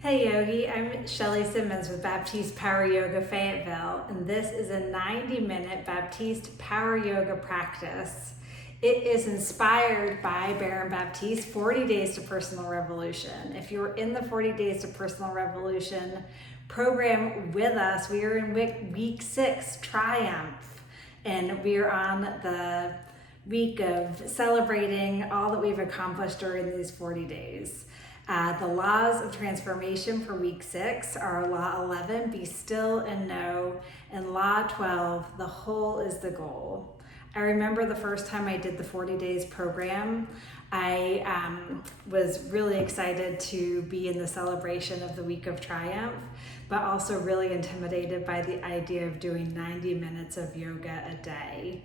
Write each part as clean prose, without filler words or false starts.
Hey Yogi, I'm Shelly Simmons with Baptiste Power Yoga Fayetteville, and this is a 90-minute Baptiste Power Yoga practice. It is inspired by Baron Baptiste, 40 Days to Personal Revolution. If you're in the 40 Days to Personal Revolution program with us, we are in week 6, Triumph, and we are on the week of celebrating all that we've accomplished during these 40 days. The laws of transformation for week 6 are Law 11, be still and know, and Law 12, the whole is the goal. I remember the first time I did the 40 days program, I was really excited to be in the celebration of the week of triumph, but also really intimidated by the idea of doing 90 minutes of yoga a day.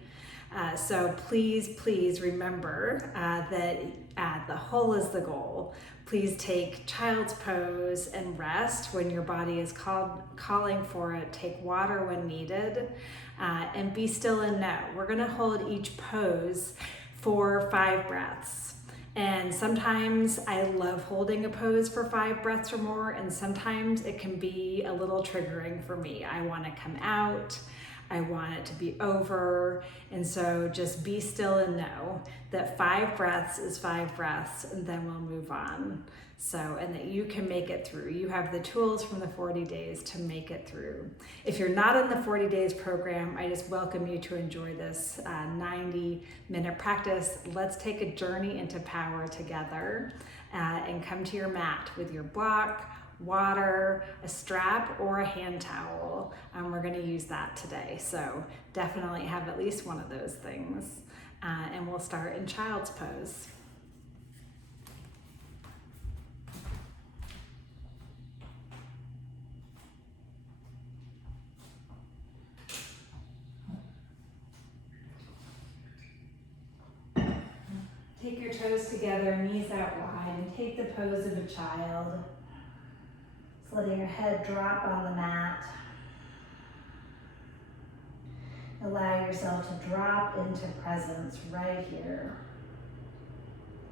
So please remember that the whole is the goal. Please take child's pose and rest when your body is calling for it. Take water when needed, and be still and know. We're gonna hold each pose for 5 breaths. And sometimes I love holding a pose for 5 breaths or more, and sometimes it can be a little triggering for me. I wanna come out, I want it to be over, and so just be still and know that 5 breaths is 5 breaths, and then we'll move on. So, and that you can make it through. You have the tools from the 40 days to make it through. If you're not in the 40 days program, I just welcome you to enjoy this 90-minute practice. Let's take a journey into power together, and come to your mat with your block, water, a strap, or a hand towel. We're going to use that today, so definitely have at least one of those things. And we'll start in child's pose. Take your toes together, knees out wide, and take the pose of a child. Just letting your head drop on the mat. Allow yourself to drop into presence right here,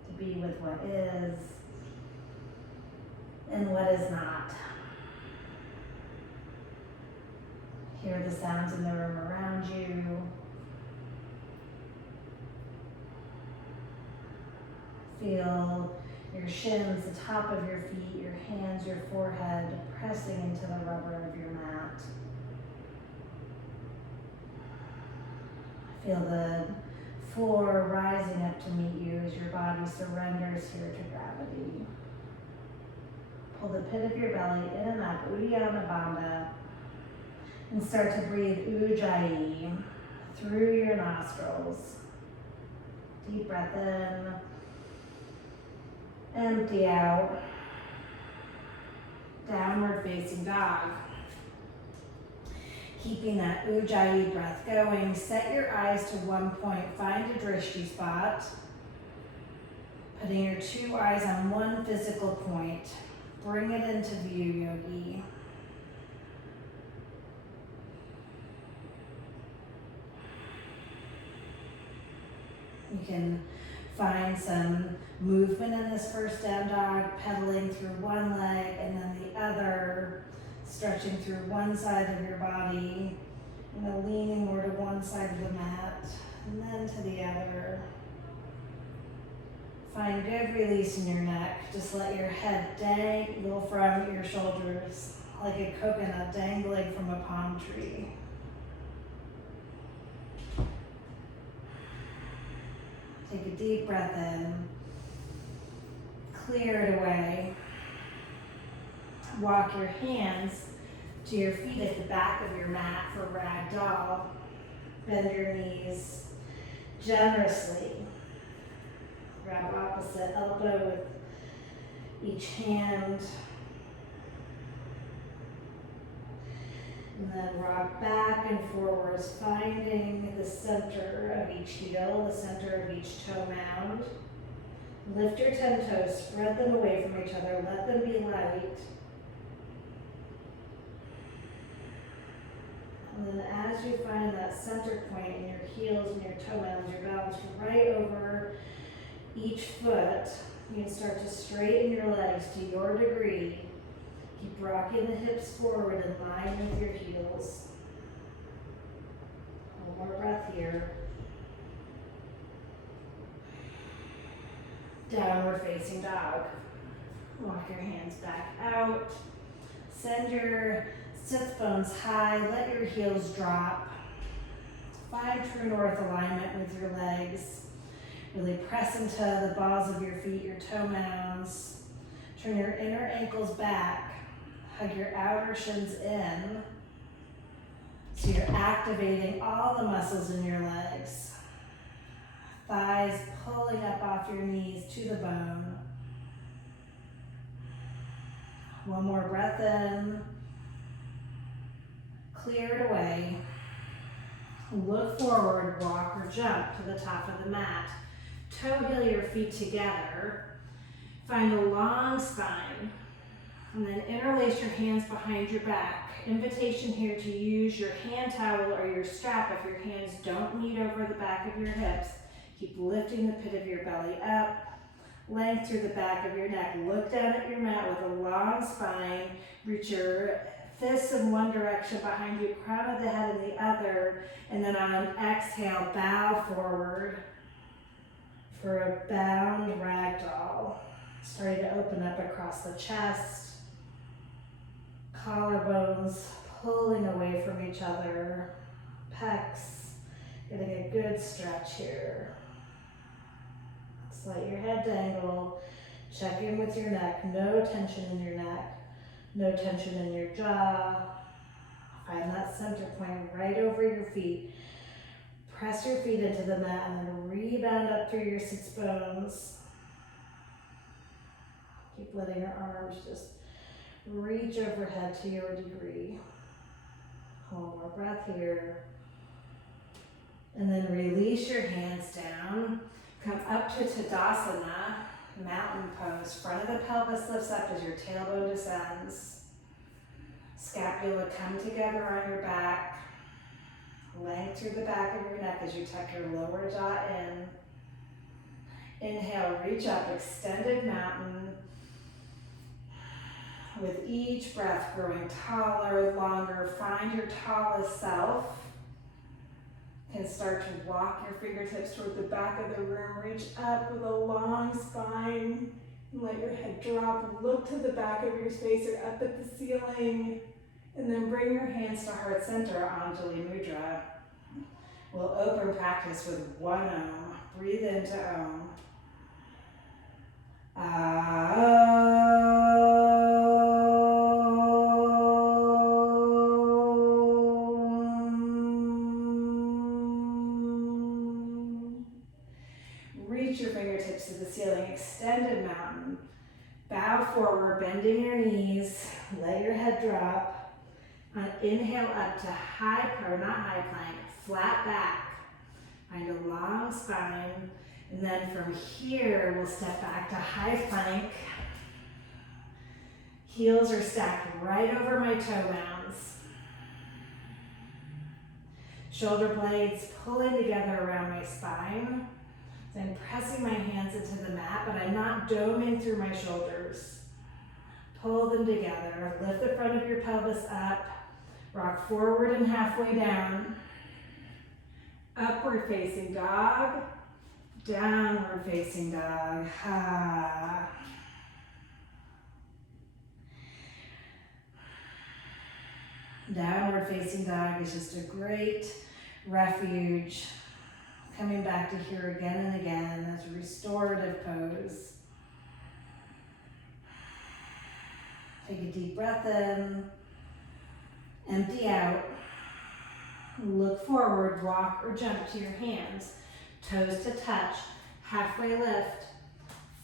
to be with what is and what is not. Hear the sounds in the room around you. Feel your shins, the top of your feet, your hands, your forehead pressing into the rubber of your mat. Feel the floor rising up to meet you as your body surrenders here to gravity. Pull the pit of your belly in and up, Uddiyana Bandha, and start to breathe Ujjayi through your nostrils. Deep breath in, empty out, downward facing dog. Keeping that Ujjayi breath going, set your eyes to one point, find a drishti spot. Putting your 2 eyes on one physical point, bring it into view, yogi. You can find some movement in this first down dog, pedaling through one leg and then the other, stretching through one side of your body, leaning more to one side of the mat and then to the other. Find good release in your neck. Just let your head dangle from your shoulders like a coconut dangling from a palm tree. Take a deep breath in, clear it away. Walk your hands to your feet at the back of your mat for ragdoll. Bend your knees generously. Grab opposite elbow with each hand. And then rock back and forwards, finding the center of each heel, the center of each toe mound. Lift your 10 toes, spread them away from each other, let them be light. And then as you find that center point in your heels and your toe mounds, you're balanced right over each foot. You can start to straighten your legs to your degree. Keep rocking the hips forward in line with your heels. One more breath here. Downward facing dog. Walk your hands back out. Send your sits bones high. Let your heels drop. Find true north alignment with your legs. Really press into the balls of your feet, your toe mounds. Turn your inner ankles back. Hug your outer shins in. So you're activating all the muscles in your legs. Thighs pulling up off your knees to the bone. One more breath in. Clear it away. Look forward, walk or jump to the top of the mat. Toe heel your feet together. Find a long spine. And then interlace your hands behind your back. Invitation here to use your hand towel or your strap if your hands don't meet over the back of your hips. Keep lifting the pit of your belly up. Length through the back of your neck. Look down at your mat with a long spine. Reach your fists in one direction behind you, crown of the head in the other. And then on an exhale, bow forward for a bound ragdoll. Starting to open up across the chest. Collarbones pulling away from each other. Pecs, getting a good stretch here. Just let your head dangle. Check in with your neck. No tension in your neck. No tension in your jaw. Find that center point right over your feet. Press your feet into the mat and then rebound up through your sits bones. Keep letting your arms just reach overhead to your degree. One more breath here. And then release your hands down. Come up to Tadasana, mountain pose. Front of the pelvis lifts up as your tailbone descends. Scapula come together on your back. Length through the back of your neck as you tuck your lower jaw in. Inhale, reach up, extended mountain. With each breath growing taller, longer, find your tallest self. Can start to walk your fingertips toward the back of the room. Reach up with a long spine. And let your head drop. Look to the back of your space or up at the ceiling. And then bring your hands to heart center, Angelina Mudra. We'll open practice with one Om. Breathe into Om. Reach your fingertips to the ceiling, extended mountain. Bow forward, bending your knees. Let your head drop. Inhale up to not high plank, flat back. Find a long spine. And then from here, we'll step back to high plank. Heels are stacked right over my toe mounds. Shoulder blades pulling together around my spine. Then pressing my hands into the mat, but I'm not doming through my shoulders. Pull them together. Lift the front of your pelvis up. Rock forward and halfway down. Upward facing dog. Downward facing dog. Ha. Downward facing dog is just a great refuge. Coming back to here again and again as a restorative pose. Take a deep breath in. Empty out. Look forward, walk or jump to your hands. Toes to touch. Halfway lift.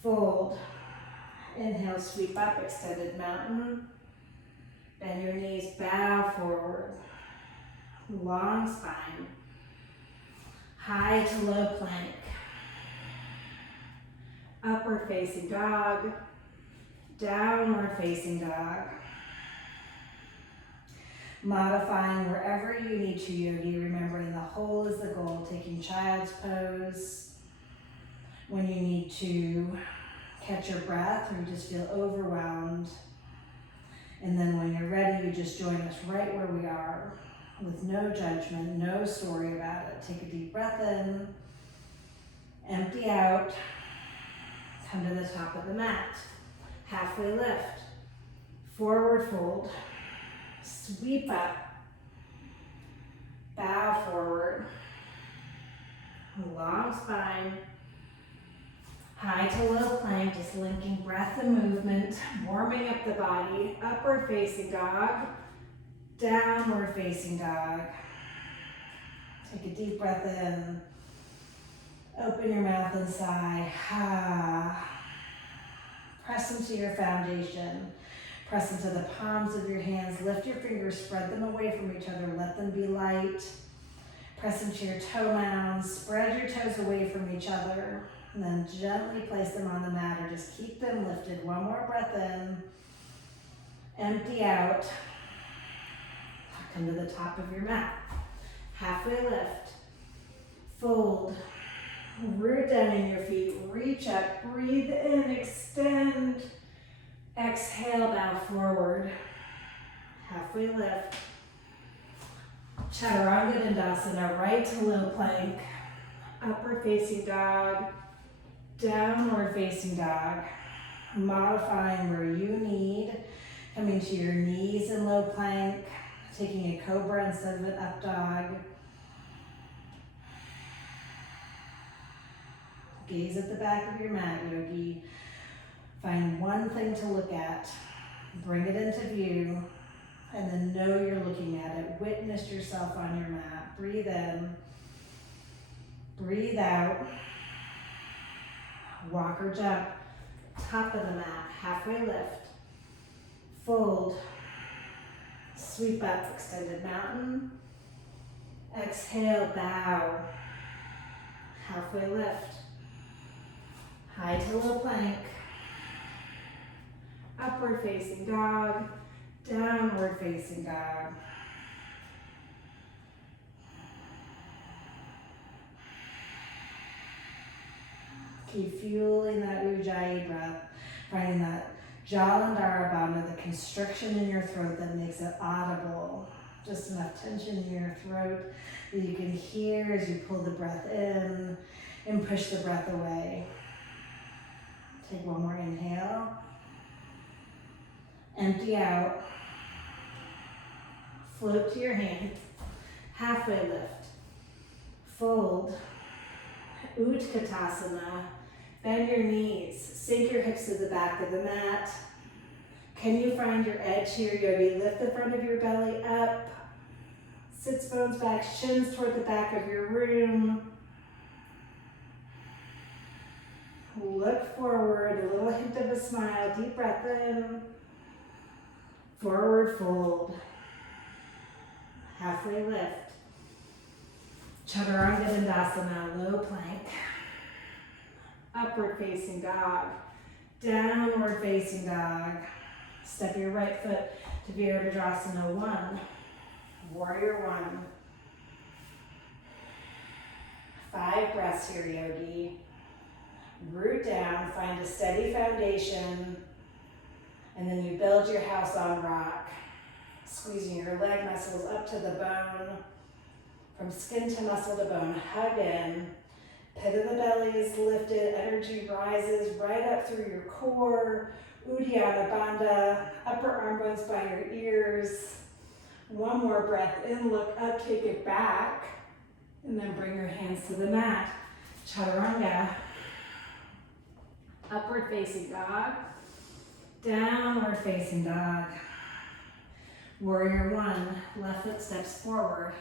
Fold. Inhale, sweep up, extended mountain. Bend your knees, bow forward. Long spine. High to low plank. Upward facing dog. Downward facing dog. Modifying wherever you need to, yogi, remembering the whole is the goal. Taking child's pose when you need to catch your breath or you just feel overwhelmed. And then when you're ready, you just join us right where we are with no judgment, no story about it. Take a deep breath in, empty out, come to the top of the mat. Halfway lift, forward fold, sweep up, bow forward, long spine, high to low plank, just linking breath and movement, warming up the body, upward facing dog, downward facing dog. Take a deep breath in, open your mouth and sigh. Press into your foundation. Press into the palms of your hands. Lift your fingers, spread them away from each other. Let them be light. Press into your toe mounds. Spread your toes away from each other. And then gently place them on the mat or just keep them lifted. One more breath in. Empty out. Come to the top of your mat. Halfway lift. Fold. Root down in your feet, reach up, breathe in, extend. Exhale, bow forward. Halfway lift. Chaturanga Tadasana, right to low plank. Upward facing dog, downward facing dog. Modifying where you need. Coming to your knees in low plank. Taking a cobra instead of an up dog. Gaze at the back of your mat, yogi. Find one thing to look at. Bring it into view. And then know you're looking at it. Witness yourself on your mat. Breathe in. Breathe out. Walk or jump. Top of the mat. Halfway lift. Fold. Sweep up. Extended mountain. Exhale. Bow. Halfway lift. High to low plank, upward facing dog, downward facing dog. Keep fueling that Ujjayi breath, finding that Jalandhara Bandha, the constriction in your throat that makes it audible. Just enough tension in your throat that you can hear as you pull the breath in and push the breath away. Take one more inhale. Empty out. Float to your hands. Halfway lift. Fold. Utkatasana. Bend your knees. Sink your hips to the back of the mat. Can you find your edge here, yogi? Lift the front of your belly up. Sits bones back, shins toward the back of your room. Look forward, a little hint of a smile, deep breath in. Forward fold. Halfway lift. Chaturanga Dandasana, low plank. Upward facing dog. Downward facing dog. Step your right foot to Virabhadrasana 1. Warrior 1. 5 breaths here, yogi. Root down, find a steady foundation, and then you build your house on rock. Squeezing your leg muscles up to the bone, from skin to muscle to bone. Hug in. Pit of the belly is lifted, energy rises right up through your core. Uddiyana Bandha, upper arm bones by your ears. One more breath in, look up, take it back, and then bring your hands to the mat. Chaturanga. Upward facing dog, downward facing dog. Warrior 1, left foot steps forward.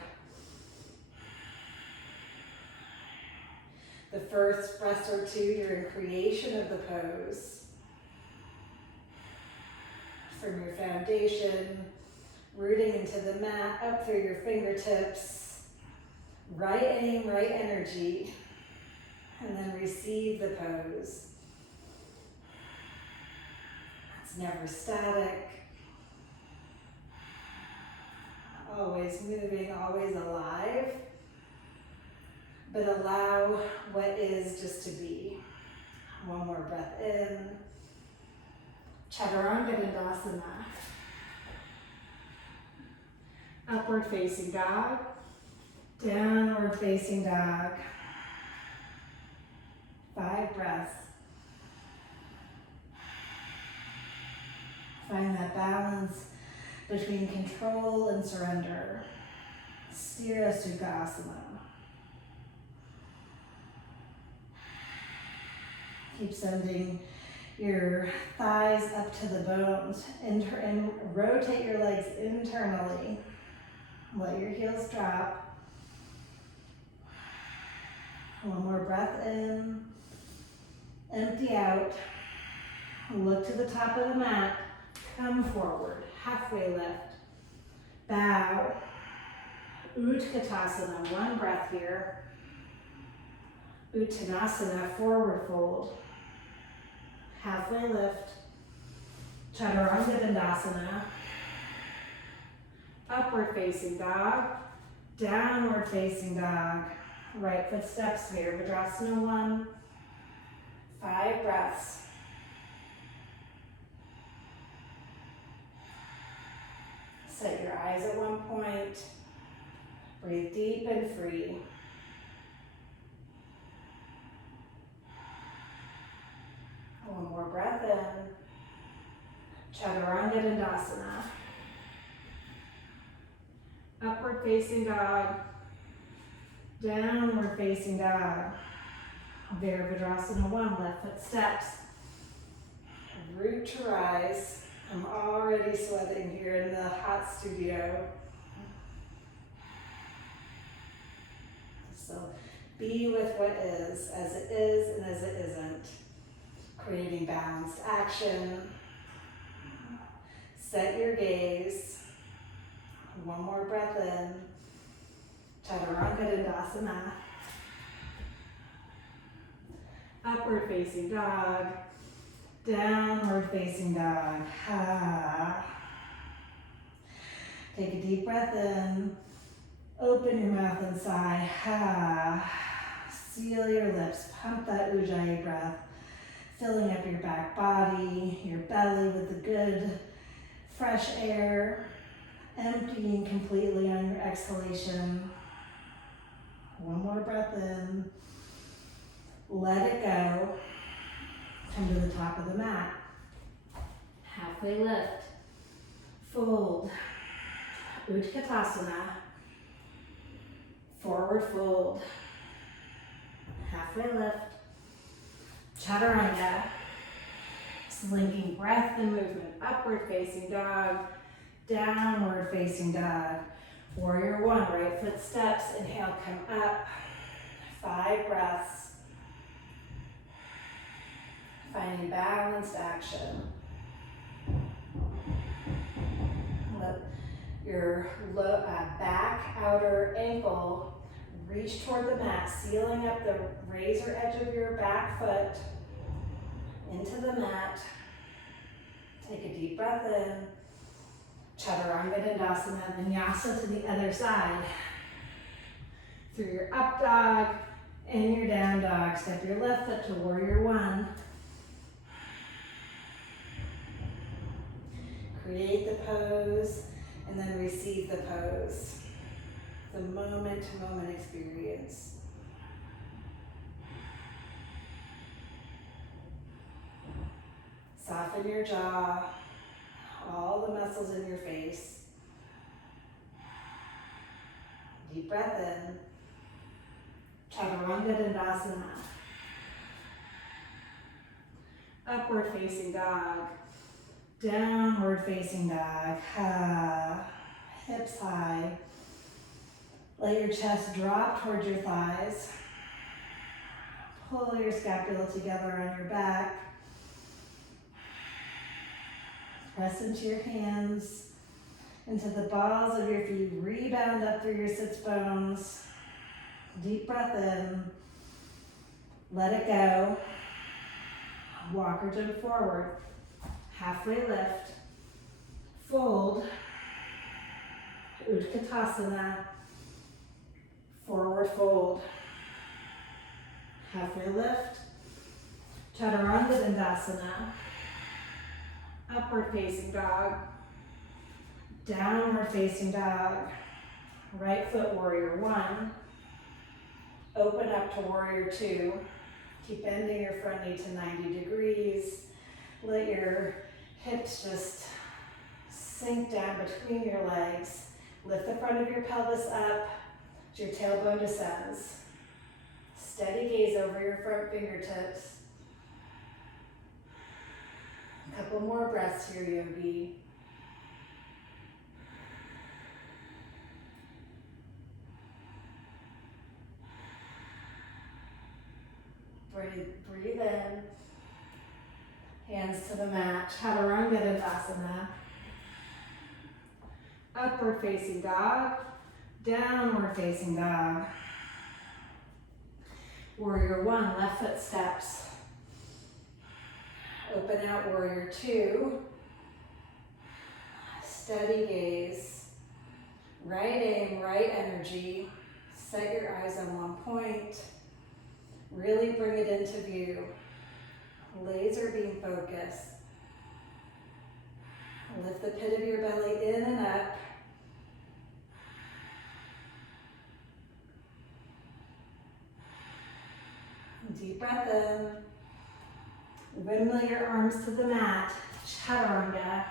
The first breath or two during creation of the pose. From your foundation, rooting into the mat, up through your fingertips. Right aim, right energy. And then receive the pose. Never static, always moving, always alive, but allow what is just to be. One more breath in. Chaturanga Dandasana. Upward facing dog, downward facing dog. 5 breaths. Find that balance between control and surrender. Sthira Sukhasana. Keep sending your thighs up to the bones and rotate your legs internally. Let your heels drop. One more breath in. Empty out. Look to the top of the mat. Come forward. Halfway lift. Bow. Utkatasana. One breath here. Uttanasana. Forward fold. Halfway lift. Chaturanga Dandasana. Upward facing dog. Downward facing dog. Right foot steps here. Virabhadrasana 1. 5 breaths. Set your eyes at one point. Breathe deep and free. One more breath in. Chaturanga Dandasana. Upward facing dog. Downward facing dog. Virabhadrasana 1, left foot steps. Root to rise. I'm already sweating here in the hot studio. So be with what is as it is and as it isn't. Creating balanced action. Set your gaze. One more breath in. Chaturanga Dandasana. Upward facing dog. Downward facing dog. Ha. Take a deep breath in. Open your mouth and sigh. Ha. Seal your lips. Pump that Ujjayi breath. Filling up your back body, your belly with the good, fresh air. Emptying completely on your exhalation. One more breath in. Let it go. Come to the top of the mat. Halfway lift. Fold. Utkatasana. Forward fold. Halfway lift. Chaturanga. Linking breath and movement. Upward facing dog. Downward facing dog. Warrior 1, right foot steps. Inhale, come up. 5 breaths. Finding balanced action. Let your back outer ankle reach toward the mat, sealing up the razor edge of your back foot into the mat. Take a deep breath in. Chaturanga Dandasana, Vinyasa to the other side. Through your up dog and your down dog. Step your left foot to Warrior 1. Create the pose and then receive the pose. The moment-to-moment experience. Soften your jaw, all the muscles in your face. Deep breath in. Chaturanga Dandasana. Upward facing dog. Downward facing dog. Ha. Hips high. Let your chest drop towards your thighs. Pull your scapula together on your back. Press into your hands, into the balls of your feet. Rebound up through your sits bones. Deep breath in. Let it go. Walk or jump forward. Halfway lift. Fold. Utkatasana. Forward fold. Halfway lift. Chaturanga Dandasana. Upward facing dog. Downward facing dog. Right foot, warrior one. Open up to warrior two. Keep bending your front knee to 90 degrees. Let your hips just sink down between your legs. Lift the front of your pelvis up as your tailbone descends. Steady gaze over your front fingertips. A couple more breaths here, yogi. Breathe in. Hands to the mat. Chaturanga Tadasana. Upward facing dog. Downward facing dog. Warrior one, left foot steps. Open out, warrior two. Steady gaze. Right aim, right energy. Set your eyes on one point. Really bring it into view. Laser beam focus. Lift the pit of your belly in and up. Deep breath in. Windmill your arms to the mat. Chaturanga.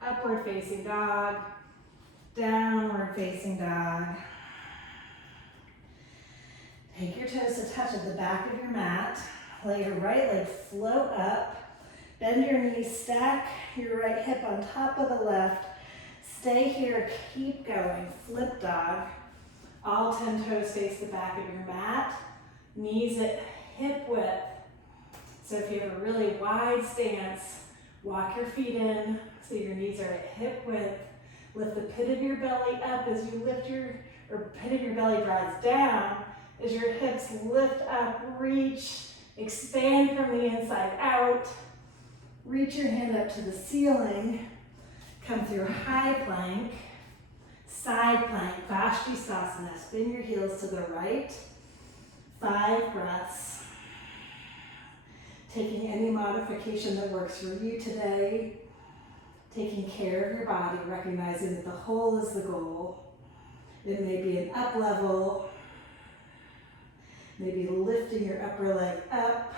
Upward facing dog. Downward facing dog. Take your toes to touch at the back of your mat. Let your right leg float up. Bend your knees, stack your right hip on top of the left. Stay here, keep going. Flip dog. All 10 toes face the back of your mat. Knees at hip width. So if you have a really wide stance, walk your feet in so your knees are at hip width. Lift the pit of your belly up as you lift pit of your belly draws down. As your hips lift up, reach, expand from the inside out. Reach your hand up to the ceiling. Come through high plank, side plank, Vashisthasana. Spin your heels to the right. 5 breaths. Taking any modification that works for you today. Taking care of your body, recognizing that the whole is the goal. It may be an up level. Maybe lifting your upper leg up.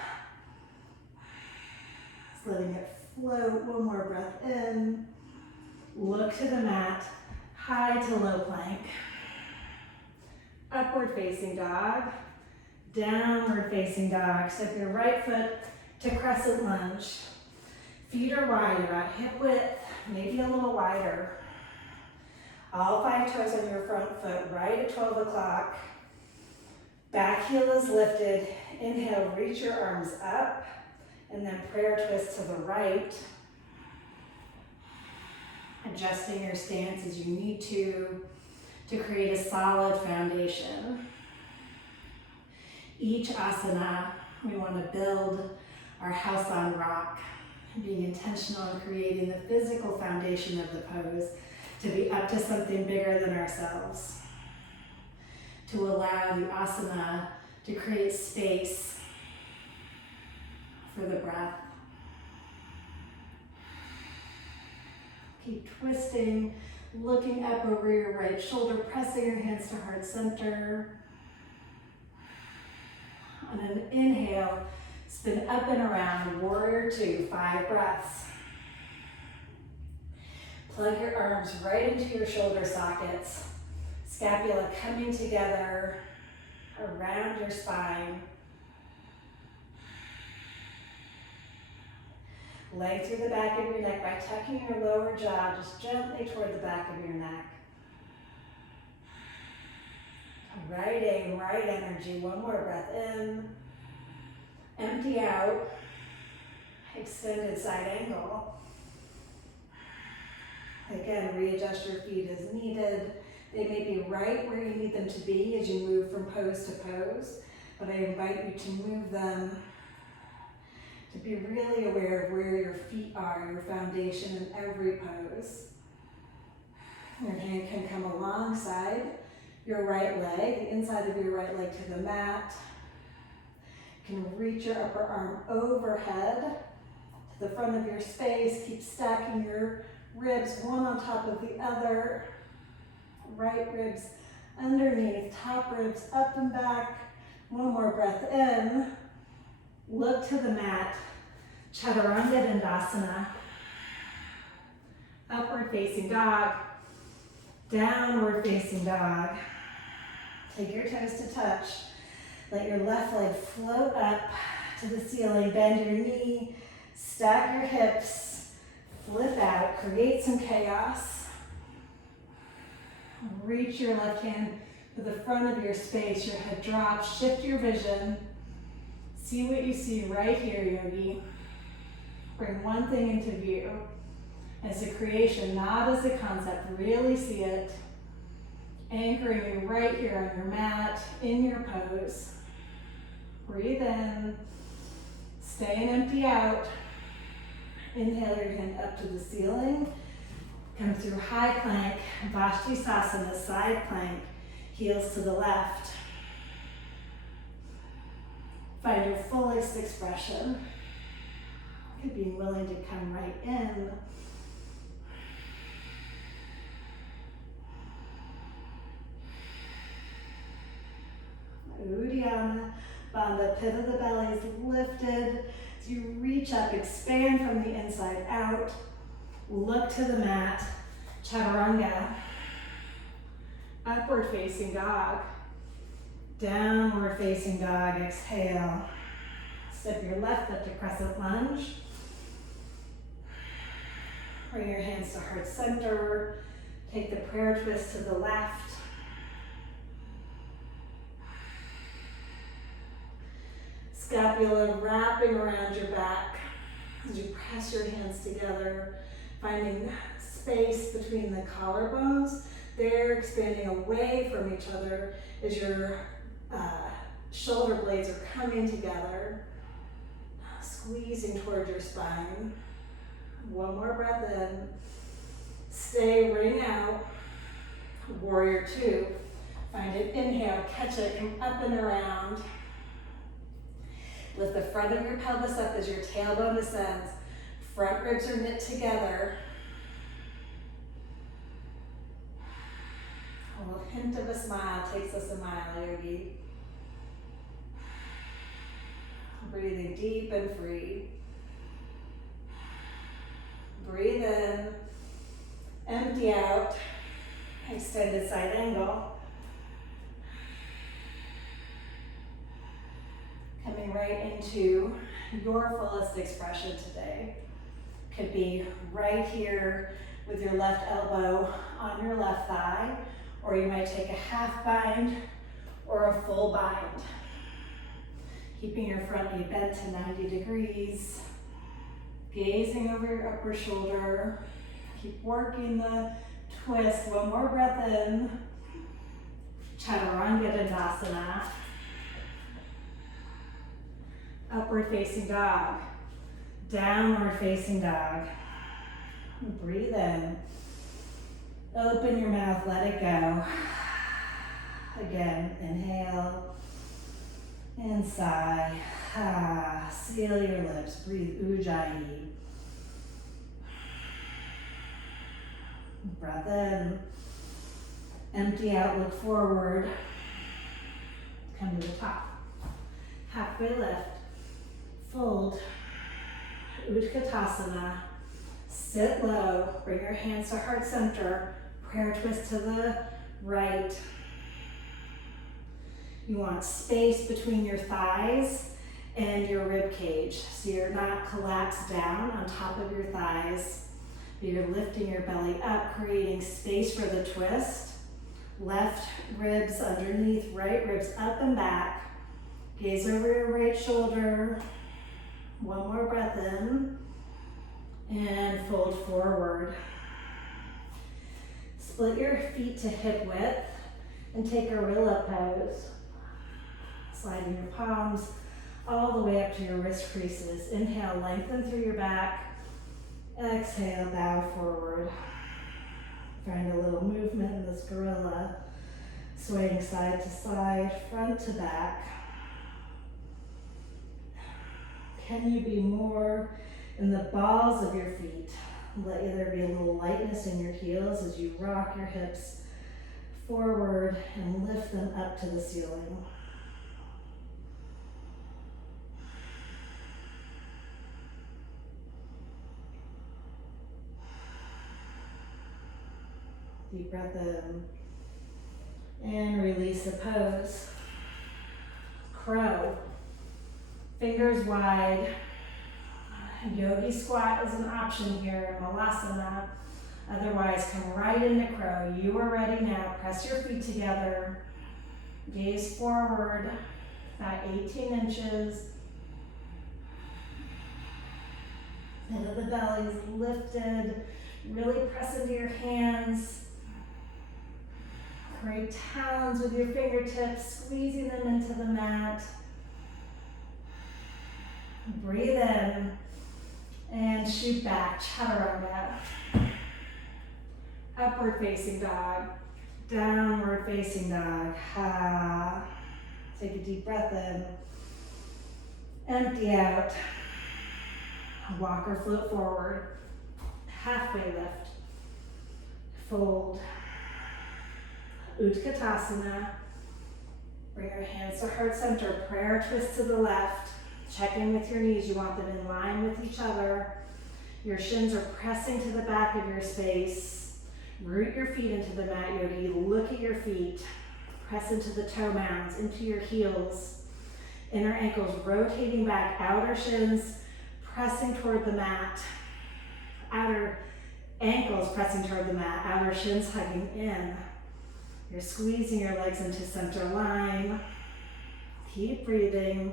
Just letting it float. One more breath in. Look to the mat. High to low plank. Upward facing dog. Downward facing dog. Step your right foot to crescent lunge. Feet are wide, you're at hip width, maybe a little wider. All 5 toes on your front foot, right at 12 o'clock. Back heel is lifted. Inhale, reach your arms up, and then prayer twist to the right. Adjusting your stance as you need to create a solid foundation. Each asana, we want to build our house on rock, being intentional in creating the physical foundation of the pose to be up to something bigger than ourselves. To allow the asana to create space for the breath. Keep twisting, looking up over your right shoulder, pressing your hands to heart center. On an inhale, spin up and around, warrior two, 5 breaths. Plug your arms right into your shoulder sockets. Scapula coming together around your spine. Leg through the back of your neck by tucking your lower jaw just gently toward the back of your neck. Right aim, right energy. One more breath in. Empty out. Extended side angle. Again, readjust your feet as needed. They may be right where you need them to be as you move from pose to pose, but I invite you to move them to be really aware of where your feet are, your foundation in every pose. Your hand can come alongside your right leg, the inside of your right leg to the mat. You can reach your upper arm overhead to the front of your space. Keep stacking your ribs one on top of the other. right ribs underneath, top ribs up and back. One more breath in. Look to the mat. Chaturanga Dandasana. Upward facing dog. Downward facing dog. Take your toes to touch. Let your left leg float up to the ceiling. Bend your knee. Stack your hips. Flip out. Create some chaos. Reach your left hand to the front of your space. Your head drops. Shift your vision. See what you see right here, yogi. Bring one thing into view as a creation, not as a concept. Really see it. Anchoring you right here on your mat, in your pose. Breathe in. Stay and empty out. Inhale your hand up to the ceiling. Come through high plank, Vashisthasana, side plank, heels to the left. Find your fullest expression. Being willing to come right in. Uddiyana Bandha, pit of the belly is lifted. As you reach up, expand from the inside out. Look to the mat. Chaturanga. Upward facing dog. Downward facing dog. Exhale. Step your left up to crescent lunge. Bring your hands to heart center. Take the prayer twist to the left. Scapula wrapping around your back as you press your hands together, finding space between the collarbones. They're expanding away from each other as your shoulder blades are coming together, squeezing toward your spine. One more breath in. Stay, ring out. Warrior two. Find it, inhale, catch it, come up and around. Lift the front of your pelvis up as your tailbone descends. Front ribs are knit together. A little hint of a smile takes us a mile, yogi. Breathing deep and free. Breathe in, empty out, extended side angle. Coming right into your fullest expression today. Could be right here with your left elbow on your left thigh, or you might take a half bind or a full bind. Keeping your front knee bent to 90 degrees. Gazing over your upper shoulder. Keep working the twist. One more breath in. Chaturanga Dandasana. Upward facing dog. Downward facing dog. Breathe in. Open your mouth, let it go. Again, inhale. And sigh. Seal your lips. Breathe Ujjayi. Breath in. Empty out, look forward. Come to the top. Halfway lift. Fold. Utkatasana. Sit low. Bring your hands to heart center. Prayer twist to the right. You want space between your thighs and your rib cage, so you're not collapsed down on top of your thighs. You're lifting your belly up, creating space for the twist. Left ribs underneath, right ribs up and back. Gaze over your right shoulder. One more breath in. And fold forward. Split your feet to hip width and take a Rilla pose. Sliding your palms all the way up to your wrist creases. Inhale, lengthen through your back. Exhale, bow forward. Find a little movement in this gorilla. Swaying side to side, front to back. Can you be more in the balls of your feet? Let there be a little lightness in your heels as you rock your hips forward and lift them up to the ceiling. Deep breath in. And release the pose. Crow. Fingers wide. Yogi squat is an option here, Malasana. Otherwise, come right into crow. You are ready now. Press your feet together. Gaze forward, about 18 inches. Head of the belly is lifted. Really press into your hands. Create talons with your fingertips, squeezing them into the mat. Breathe in and shoot back, chaturanga. Upward facing dog, downward facing dog. Ha. Take a deep breath in. Empty out. Walk or float forward. Halfway lift. Fold. Utkatasana. Bring your hands to heart center. Prayer twist to the left. Check in with your knees. You want them in line with each other. Your shins are pressing to the back of your space. Root your feet into the mat, yogi. Look at your feet. Press into the toe mounds, into your heels. Inner ankles rotating back. Outer shins pressing toward the mat. Outer ankles pressing toward the mat. Outer shins hugging in. You're squeezing your legs into center line. Keep breathing.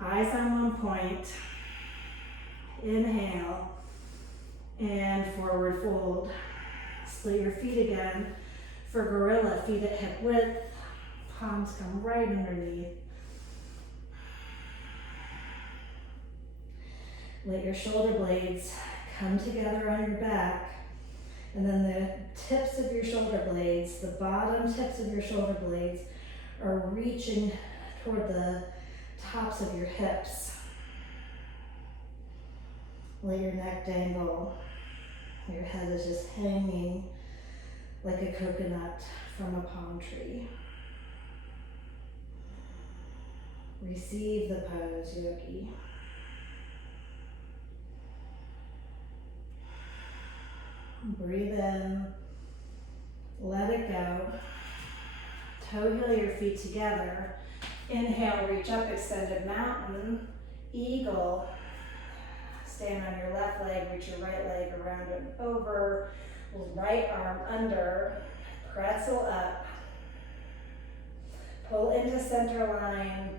Eyes on one point. Inhale. And forward fold. Split your feet again. For gorilla, feet at hip width. Palms come right underneath. Let your shoulder blades come together on your back. And then the tips of your shoulder blades, the bottom tips of your shoulder blades are reaching toward the tops of your hips. Let your neck dangle. Your head is just hanging like a coconut from a palm tree. Receive the pose, yogi. Breathe in, let it go. Toe heel your feet together. Inhale, reach up, extended mountain. Eagle. Stand on your left leg, reach your right leg around and over. Right arm under. Pretzel up. Pull into center line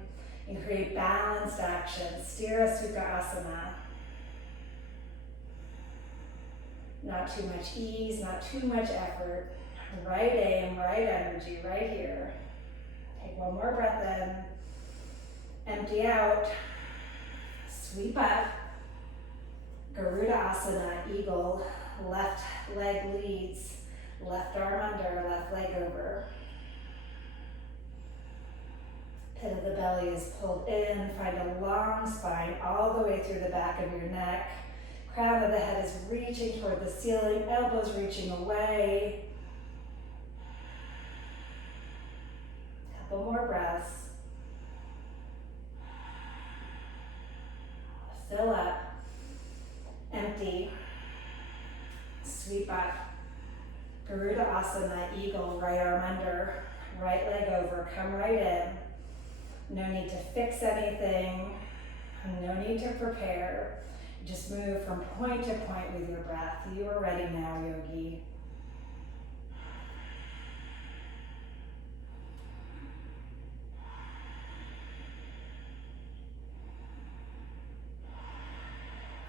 and create balanced action. Sthira Sukha Asana. Not too much ease, not too much effort. Right aim, right energy, right here. Take one more breath in. Empty out. Sweep up. Garuda Asana, eagle. Left leg leads. Left arm under, left leg over. Pit of the belly is pulled in. Find a long spine all the way through the back of your neck. Crown of the head is reaching toward the ceiling, elbows reaching away. Couple more breaths. Fill up. Empty. Sweep up. Garuda Asana, eagle, right arm under, right leg over. Come right in. No need to fix anything. No need to prepare. Just move from point to point with your breath. You are ready now, yogi.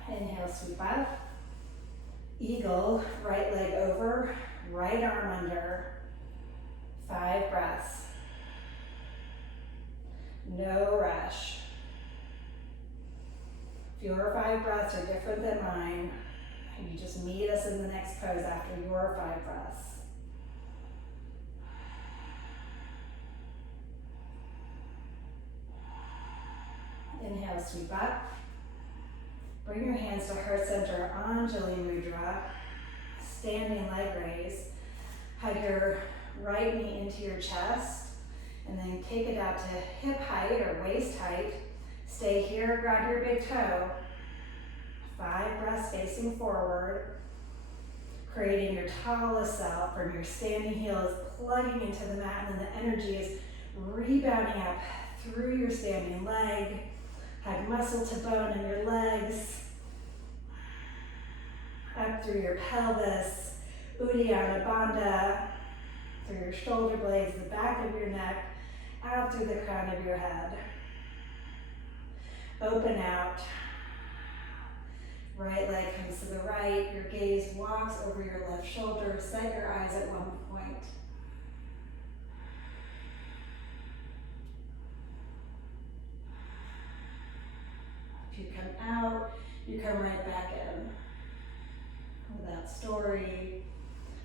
Inhale, sweep up. Eagle, right leg over, right arm under. 5 breaths. No rush. If your 5 breaths are different than mine, you just meet us in the next pose after your 5 breaths. Inhale, sweep up. Bring your hands to heart center, Angelina Mudra. Standing leg raise. Hug your right knee into your chest, and then take it out to hip height or waist height. Stay here, grab your big toe. 5 breaths facing forward, creating your tallest self from your standing heels, plugging into the mat, and then the energy is rebounding up through your standing leg. Hug muscle to bone in your legs, up through your pelvis, Uddiyana Bandha, through your shoulder blades, the back of your neck, out through the crown of your head. Open out. Right leg comes to the right, your gaze walks over your left shoulder, set your eyes at one point. If you come out, you come right back in. Without story,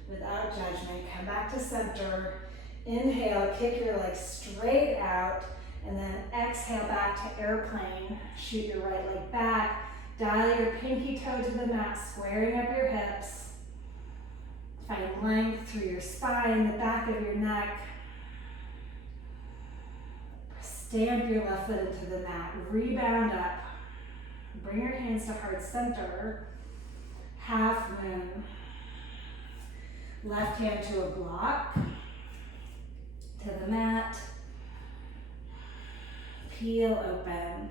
without judgment, come back to center. Inhale, kick your legs straight out, and then exhale back to airplane. Shoot your right leg back. Dial your pinky toe to the mat, squaring up your hips. Find length through your spine, the back of your neck. Stamp your left foot into the mat. Rebound up. Bring your hands to heart center. Half moon. Left hand to a block. To the mat. Peel open.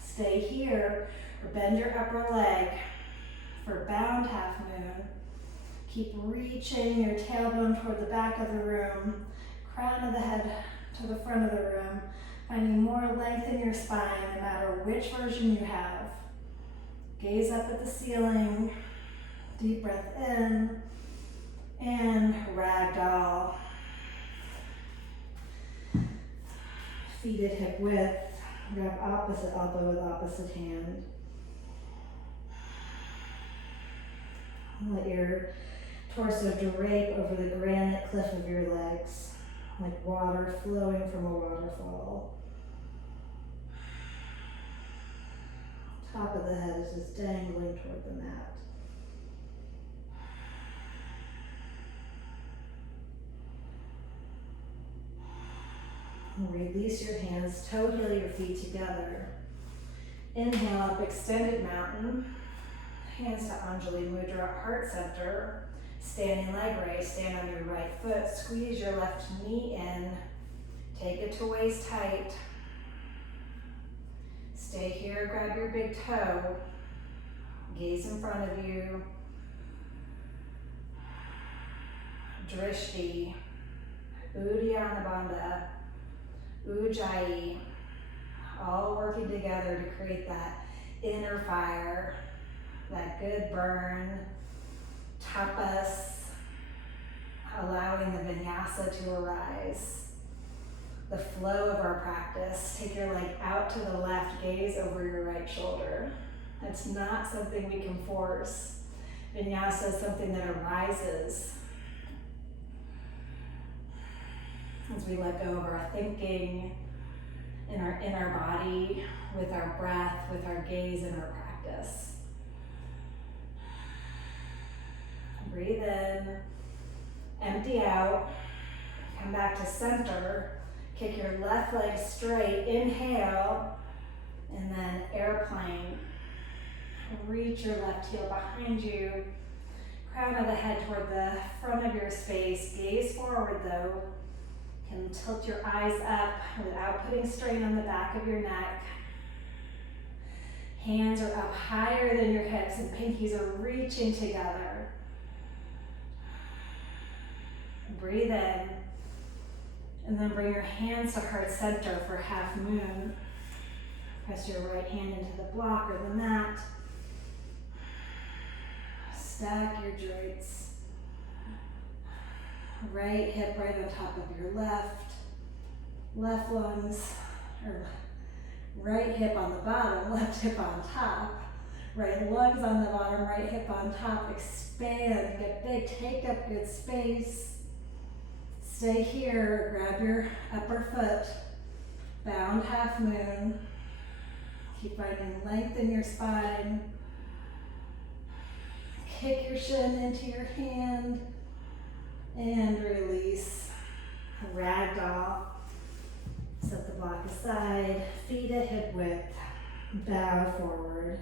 Stay here or bend your upper leg for bound half moon. Keep reaching your tailbone toward the back of the room, crown of the head to the front of the room, finding more length in your spine no matter which version you have. Gaze up at the ceiling, deep breath in, and ragdoll. Feet at hip width. Grab opposite elbow with opposite hand. Let your torso drape over the granite cliff of your legs, like water flowing from a waterfall. Top of the head is just dangling toward the mat. Release your hands, toe heel your feet together. Inhale up, extended mountain. Hands to Angelina Mudra, heart center. Standing leg raise, stand on your right foot. Squeeze your left knee in. Take it to waist height. Stay here, grab your big toe. Gaze in front of you. Drishti, Uddiyana Bandha, Ujjayi, all working together to create that inner fire, that good burn, tapas, allowing the vinyasa to arise. The flow of our practice, take your leg out to the left, gaze over your right shoulder. That's not something we can force. Vinyasa is something that arises as we let go of our thinking in our body, with our breath, with our gaze, and our practice. Breathe in, empty out, come back to center, kick your left leg straight, inhale, and then airplane. Reach your left heel behind you, crown of the head toward the front of your space, gaze forward though. Can tilt your eyes up without putting strain on the back of your neck. Hands are up higher than your hips and pinkies are reaching together. Breathe in, and then bring your hands to heart center for half moon. Press your right hand into the block or the mat. Stack your joints. Right hip right on top of your left lungs, or right hip on the bottom, left hip on top, right lungs on the bottom, right hip on top. Expand, get big, take up good space. Stay here, grab your upper foot, bound half moon. Keep finding length in your spine. Kick your shin into your hand. And release. Ragdoll. Set the block aside, feet at hip width, bow forward.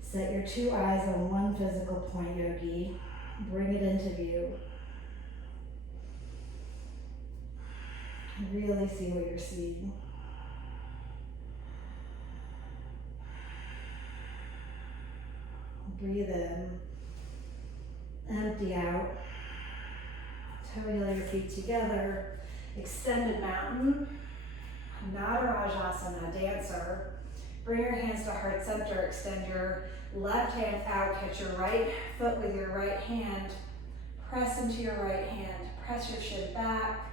Set your two eyes on one physical point, yogi. Bring it into view. Really see what you're seeing. Breathe in. Empty out. Toe heel your feet together. Extended mountain. Not a Rajasana, dancer. Bring your hands to heart center. Extend your left hand out. Catch your right foot with your right hand. Press into your right hand. Press your shin back.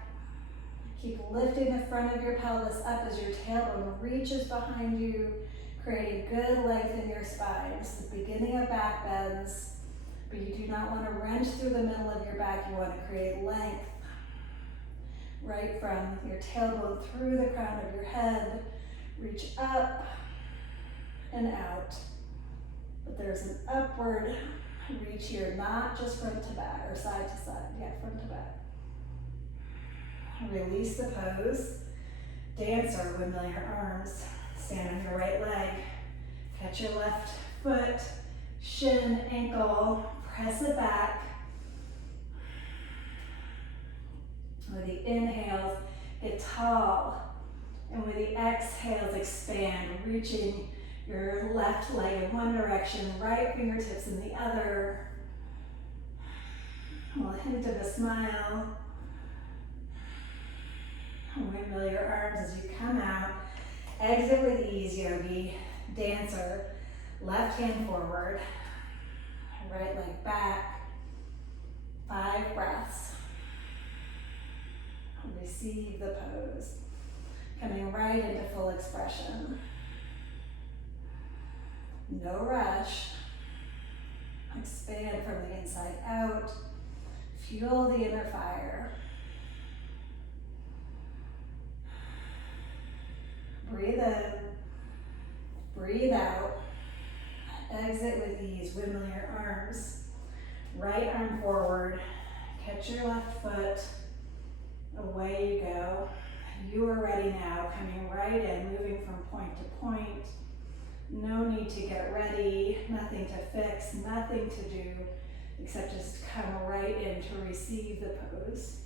Keep lifting the front of your pelvis up as your tailbone reaches behind you, creating good length in your spine. This is the beginning of back bends, but you do not want to wrench through the middle of your back. You want to create length right from your tailbone through the crown of your head. Reach up and out. But there's an upward reach here, not just front to back or side to side. Yeah, front to back. Release the pose. Dancer, windmill your arms. Stand on your right leg. Catch your left foot, shin, ankle. Press it back. With the inhales, get tall. And with the exhales, expand, reaching your left leg in one direction, right fingertips in the other. A little hint of a smile. Windmill your arms as you come out. Exit with ease, yogi. Dancer. Left hand forward. Right leg back. 5 breaths. Receive the pose. Coming right into full expression. No rush. Expand from the inside out. Fuel the inner fire. Breathe in. Breathe out. Exit with ease. Windmill your arms. Right arm forward. Catch your left foot. Away you go. You are ready now, coming right in, moving from point to point. No need to get ready, nothing to fix, nothing to do, except just come right in to receive the pose.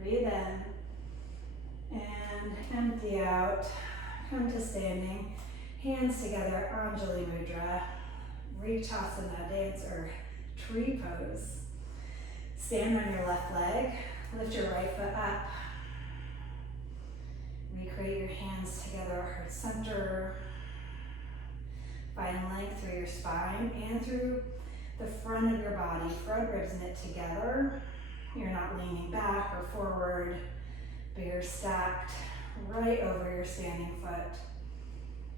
Breathe in and empty out. Come to standing, hands together, Angelina mudra, Tadasana, dancer, tree pose. Stand on your left leg, lift your right foot up. Recreate your hands together, heart center. Find length through your spine and through the front of your body. Front ribs knit together. You're not leaning back or forward, but you're stacked right over your standing foot.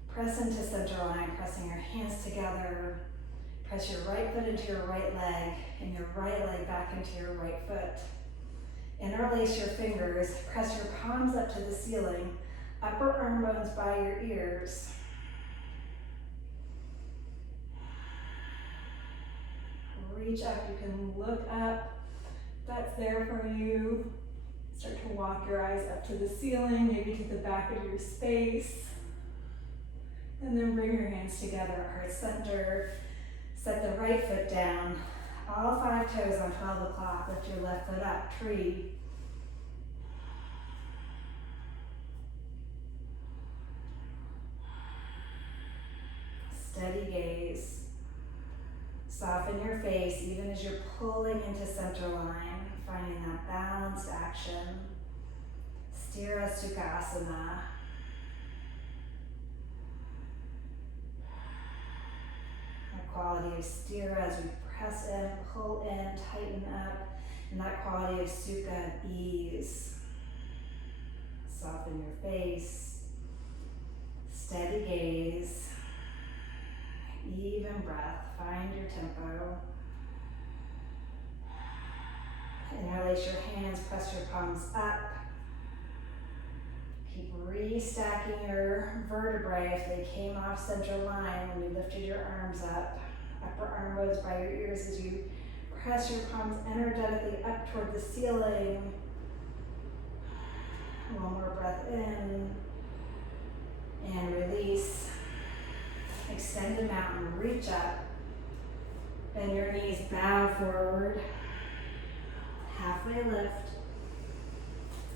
Press into center line, pressing your hands together. Press your right foot into your right leg and your right leg back into your right foot. Interlace your fingers, press your palms up to the ceiling, upper arm bones by your ears. Reach up, you can look up, that's there for you. Start to walk your eyes up to the ceiling, maybe to the back of your space. And then bring your hands together at heart center. Set the right foot down. All 5 toes on 12 o'clock. Lift your left foot up, tree. Steady gaze. Soften your face even as you're pulling into center line, finding that balanced action. Sthira Sukhasana. That quality of sthira as we press in, pull in, tighten up, and that quality of sukha, ease. Soften your face. Steady gaze. Even breath, find your tempo. Interlace your hands, press your palms up. Keep restacking your vertebrae if they came off center line when you lifted your arms up. Upper arm goes by your ears as you press your palms energetically up toward the ceiling. One more breath in and release. Extend the mountain, reach up. Bend your knees, bow forward. Halfway lift.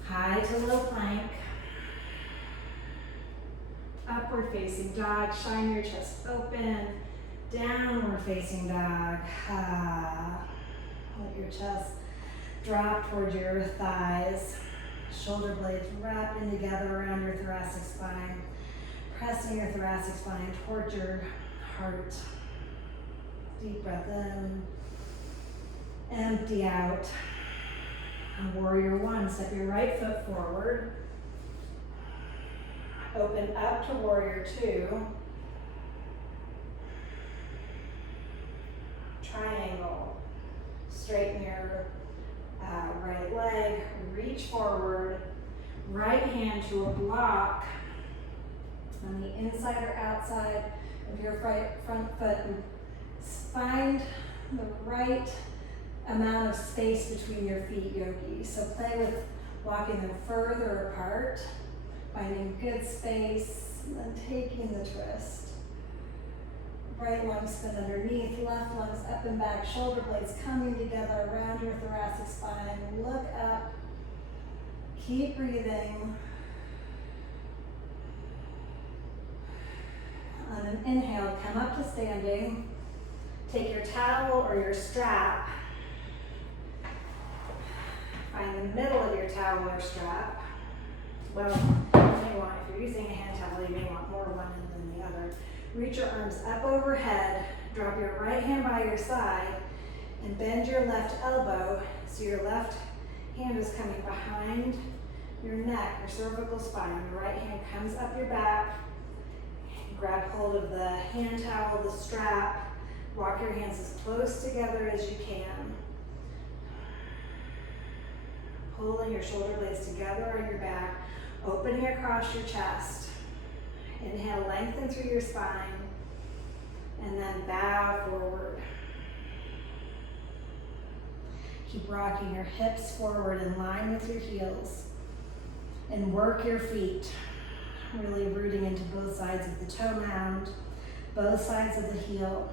High to low plank. Upward facing dog, shine your chest open. Downward facing dog. Let your chest drop toward your thighs. Shoulder blades wrapping together around your thoracic spine. Pressing your thoracic spine towards your heart. Deep breath in. Empty out. And warrior one, step your right foot forward. Open up to warrior two. Triangle. Straighten your right leg, reach forward, right hand to a block on the inside or outside of your front foot, and find the right amount of space between your feet, yogi. So play with walking them further apart, finding good space, and then taking the twist. Right lung spin underneath, left lungs up and back, shoulder blades coming together around your thoracic spine. Look up, keep breathing. On an inhale, come up to standing. Take your towel or your strap. Find the middle of your towel or strap. Well, if you're using a hand towel, you may want more one end than the other. Reach your arms up overhead, drop your right hand by your side, and bend your left elbow so your left hand is coming behind your neck, your cervical spine. Your right hand comes up your back. Grab hold of the hand towel, the strap. Walk your hands as close together as you can. Pulling your shoulder blades together on your back, opening across your chest. Inhale, lengthen through your spine, and then bow forward. Keep rocking your hips forward in line with your heels, and work your feet, really rooting into both sides of the toe mound, both sides of the heel.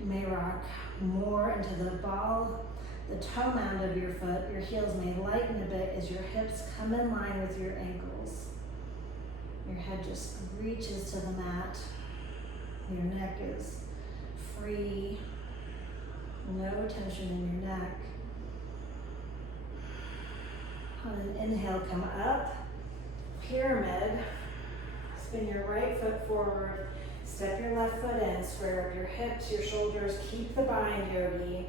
You may rock more into the ball, the toe mound of your foot. Your heels may lighten a bit as your hips come in line with your ankles. Your head just reaches to the mat. Your neck is free. No tension in your neck. On an inhale, come up. Pyramid. Spin your right foot forward. Step your left foot in. Square up your hips, your shoulders. Keep the bind, yogi.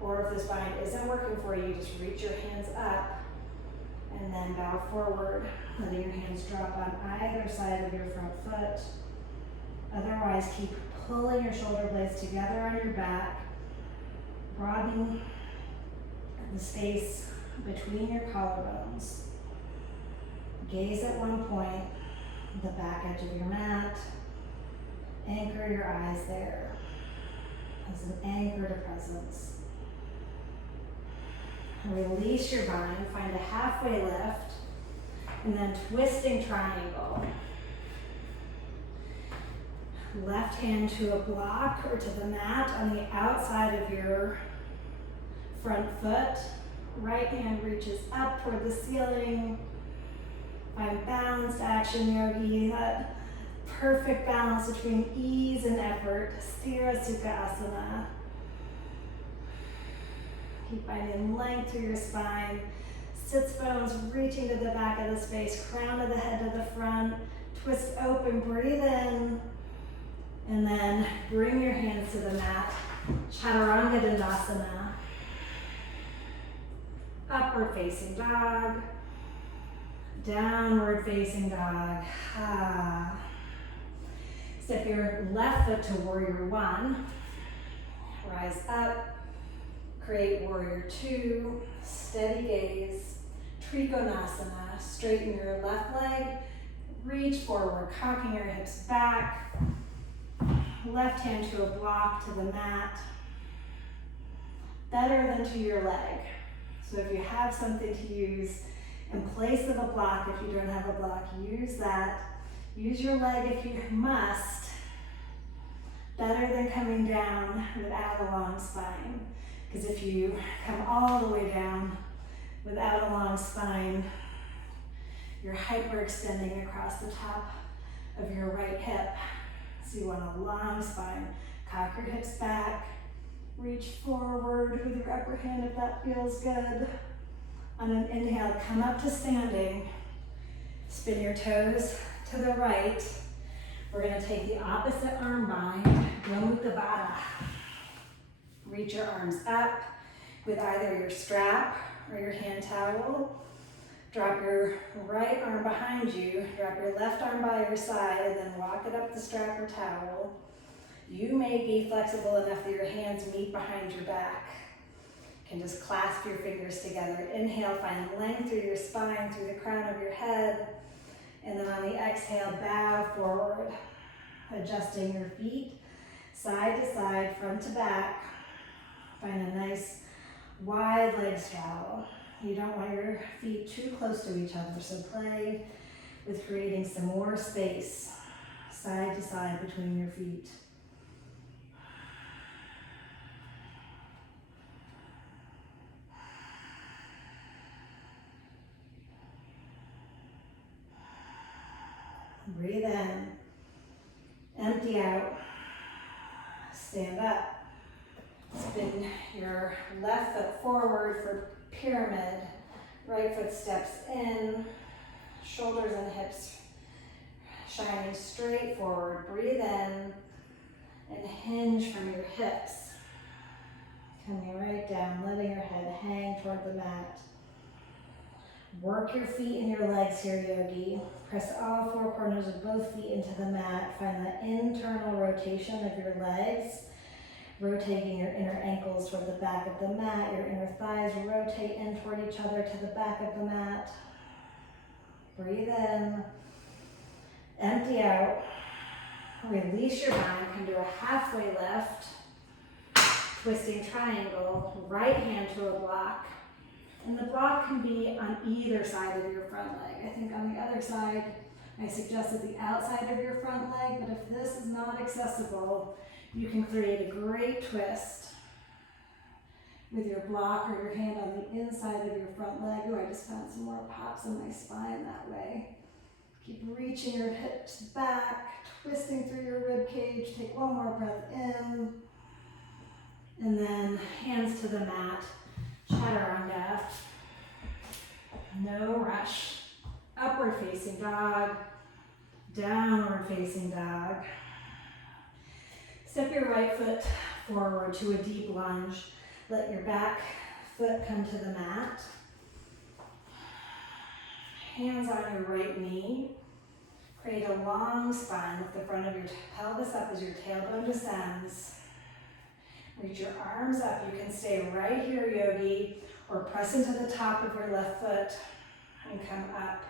Or if this bind isn't working for you, just reach your hands up and then bow forward, letting your hands drop on either side of your front foot. Otherwise, keep pulling your shoulder blades together on your back, broadening the space between your collarbones. Gaze at one point, the back edge of your mat. Anchor your eyes there as an anchor to presence. Release your bind, find a halfway lift, and then twisting triangle. Left hand to a block or to the mat on the outside of your front foot. Right hand reaches up toward the ceiling. Find balanced action, yogi. That perfect balance between ease and effort. Sthira Sukha Asana. Keep finding length through your spine. Sits bones reaching to the back of the space. Crown of the head to the front. Twist open, breathe in. And then bring your hands to the mat. Chaturanga Dandasana. Upward facing dog. Downward facing dog. Step your left foot to warrior one. Rise up. Create warrior two. Steady gaze. Trikonasana. Straighten your left leg, reach forward, cocking your hips back. Left hand to a block to the mat. Better than to your leg. So if you have something to use in place of a block, if you don't have a block, use that. Use your leg if you must. Better than coming down without a long spine. Because if you come all the way down without a long spine, you're hyperextending across the top of your right hip. So you want a long spine. Cock your hips back. Reach forward with your upper hand if that feels good. On an inhale, come up to standing. Spin your toes to the right. We're going to take the opposite arm bind, Gomukhta Baddha. Reach your arms up with either your strap or your hand towel. Drop your right arm behind you, drop your left arm by your side, and then walk it up the strap or towel. You may be flexible enough that your hands meet behind your back. You can just clasp your fingers together. Inhale, find length through your spine, through the crown of your head. And then on the exhale, bow forward, adjusting your feet side to side, front to back. Find a nice wide leg straddle. You don't want your feet too close to each other, so play with creating some more space side to side between your feet. Breathe in, empty out, stand up. Spin your left foot forward for pyramid, right foot steps in, shoulders and hips shining straight forward. Breathe in and hinge from your hips. Coming right down, letting your head hang toward the mat. Work your feet and your legs here, yogi. Press all four corners of both feet into the mat. Find the internal rotation of your legs, rotating your inner ankles toward the back of the mat. Your inner thighs rotate in toward each other to the back of the mat. Breathe in, empty out, release your bind, come to a halfway lift, twisting triangle, right hand to a block. And the block can be on either side of your front leg. I think on the other side, I suggested the outside of your front leg, but if this is not accessible, you can create a great twist with your block or your hand on the inside of your front leg. Oh, I just found some more pops in my spine that way. Keep reaching your hips back, twisting through your rib cage. Take one more breath in. And then hands to the mat. Chaturanga, no rush. Upward facing dog, downward facing dog. Step your right foot forward to a deep lunge. Let your back foot come to the mat. Hands on your right knee. Create a long spine. Lift the front of your pelvis up as your tailbone descends. Reach your arms up. You can stay right here, yogi, or press into the top of your left foot and come up.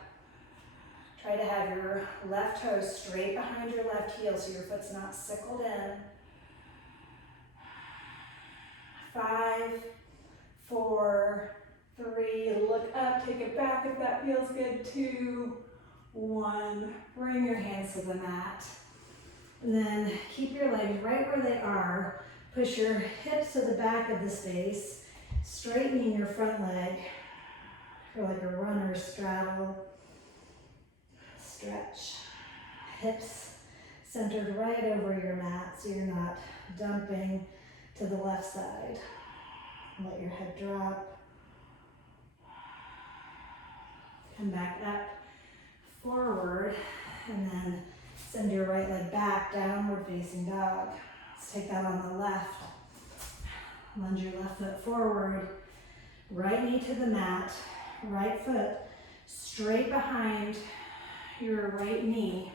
Try to have your left toe straight behind your left heel so your foot's not sickled in. 5, 4, 3, look up, take it back if that feels good. 2, 1, bring your hands to the mat. And then keep your legs right where they are. Push your hips to the back of the space, straightening your front leg for like a runner straddle. Stretch. Hips centered right over your mat so you're not dumping to the left side. Let your head drop. Come back up, forward, and then send your right leg back, downward facing dog. Let's take that on the left. Lunge your left foot forward, right knee to the mat, right foot straight behind your right knee.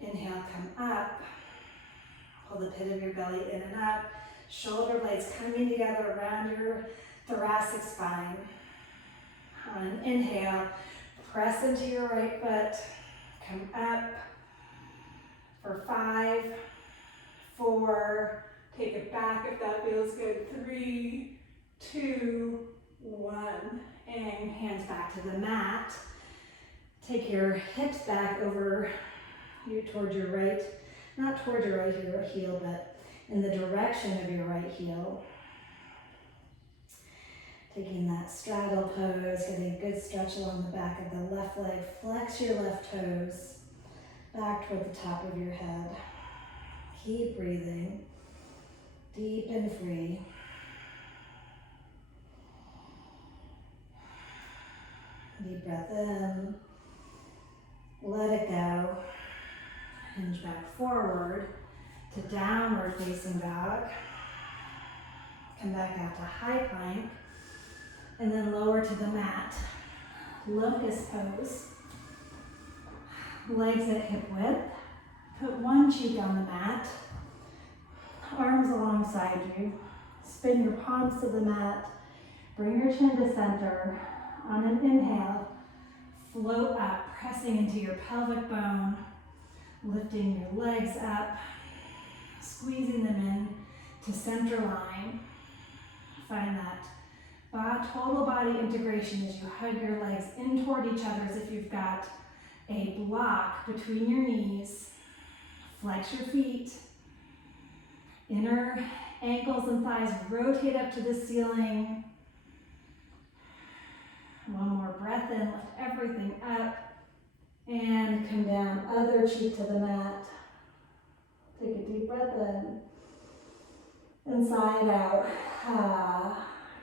Inhale, come up. Pull the pit of your belly in and up. Shoulder blades coming together around your thoracic spine. On an inhale, press into your right foot, come up for 5, 4, take it back if that feels good, 3, 2, 1, and hands back to the mat. Take your hips back over you towards your right, not towards your right heel, but in the direction of your right heel. Taking that straddle pose, getting a good stretch along the back of the left leg. Flex your left toes back toward the top of your head. Keep breathing, deep and free. Deep breath in, let it go. Hinge back forward to downward facing dog. Come back out to high plank. And then lower to the mat. Locust pose. Legs at hip width. Put one cheek on the mat. Arms alongside you. Spin your palms to the mat. Bring your chin to center. On an inhale, float up, pressing into your pelvic bone. Lifting your legs up. Squeezing them in to center line. Find that total body integration as you hug your legs in toward each other as if you've got a block between your knees. Flex your feet. Inner ankles and thighs rotate up to the ceiling. One more breath in, lift everything up. And come down, other cheek to the mat. Take a deep breath in. Inside out.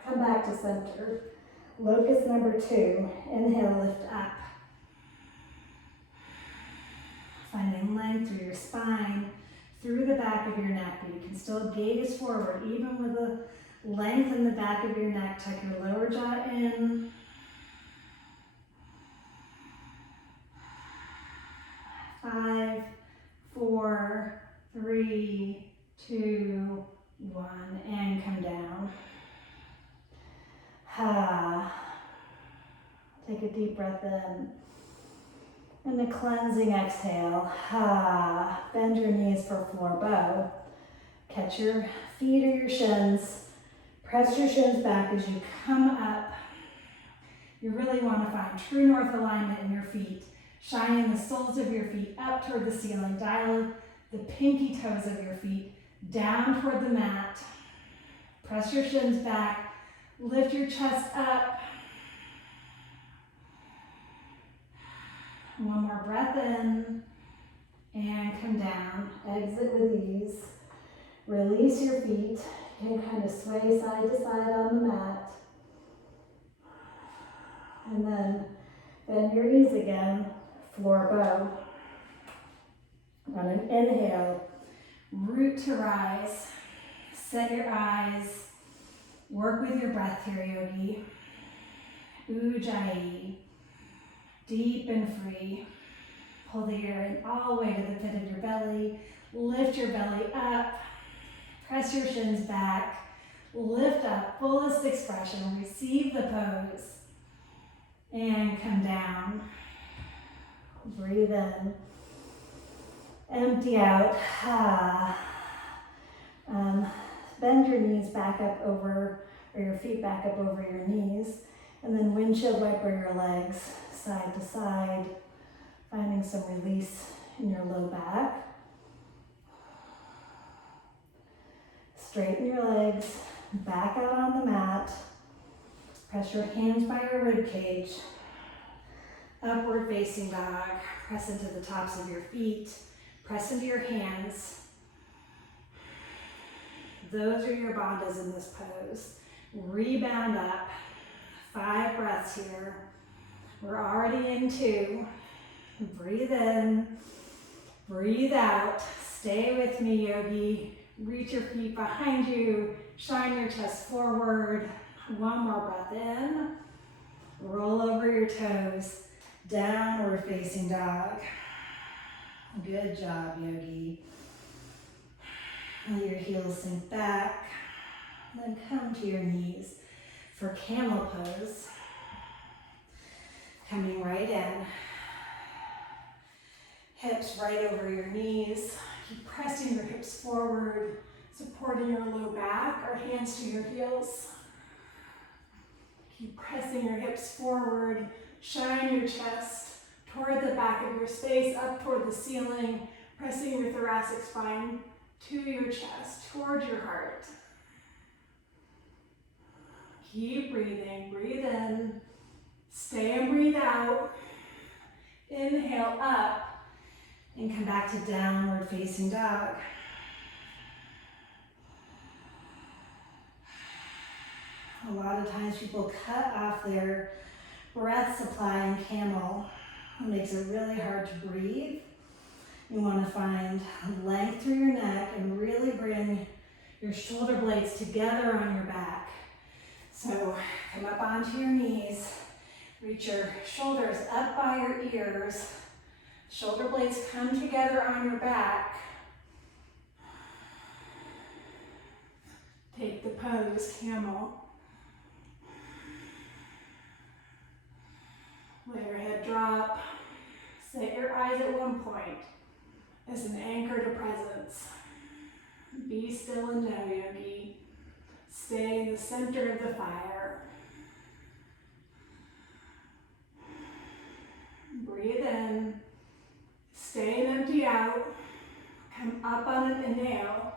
Come back to center. Locust number 2. Inhale, lift up. Finding length through your spine, through the back of your neck, but you can still gaze forward, even with the length in the back of your neck. Tuck your lower jaw in. Five, 4, 3, 2, 1, and come down. Take a deep breath in. And a cleansing exhale. Bend your knees for floor bow. Catch your feet or your shins. Press your shins back as you come up. You really want to find true north alignment in your feet. Shining the soles of your feet up toward the ceiling. Dial the pinky toes of your feet down toward the mat. Press your shins back. Lift your chest up. One more breath in. And come down. Exit with ease. Release your feet. You can kind of sway side to side on the mat. And then bend your knees again. Floor bow. On an inhale, root to rise. Set your eyes. Work with your breath here, yogi. Ujjayi. Deep and free. Pull the air in all the way to the pit of your belly. Lift your belly up. Press your shins back. Lift up, fullest expression. Receive the pose. And come down. Breathe in. Empty out. Bend your knees back up over, or your feet back up over your knees. And then windshield wiper your legs side to side, finding some release in your low back. Straighten your legs, back out on the mat. Press your hands by your rib cage. Upward facing dog. Press into the tops of your feet. Press into your hands. Those are your bandhas in this pose. Rebound up. 5 breaths here. We're already in 2. Breathe in. Breathe out. Stay with me, yogi. Reach your feet behind you. Shine your chest forward. One more breath in. Roll over your toes. Downward facing dog. Good job, yogi. Let your heels sink back. Then come to your knees for camel pose. Coming right in. Hips right over your knees. Keep pressing your hips forward, supporting your low back or hands to your heels. Keep pressing your hips forward. Shine your chest toward the back of your space, up toward the ceiling, pressing your thoracic spine to your chest, toward your heart. Keep breathing. Breathe in. Stay and breathe out. Inhale up and come back to downward facing dog. A lot of times people cut off their breath supply in camel. It makes it really hard to breathe. You want to find length through your neck and really bring your shoulder blades together on your back. So come up onto your knees, reach your shoulders up by your ears, shoulder blades come together on your back. Take the pose, camel. Let your head drop. Set your eyes at one point as an anchor to presence. Be still and know, yogi. Stay in the center of the fire. Breathe in. Stay and empty out. Come up on an inhale.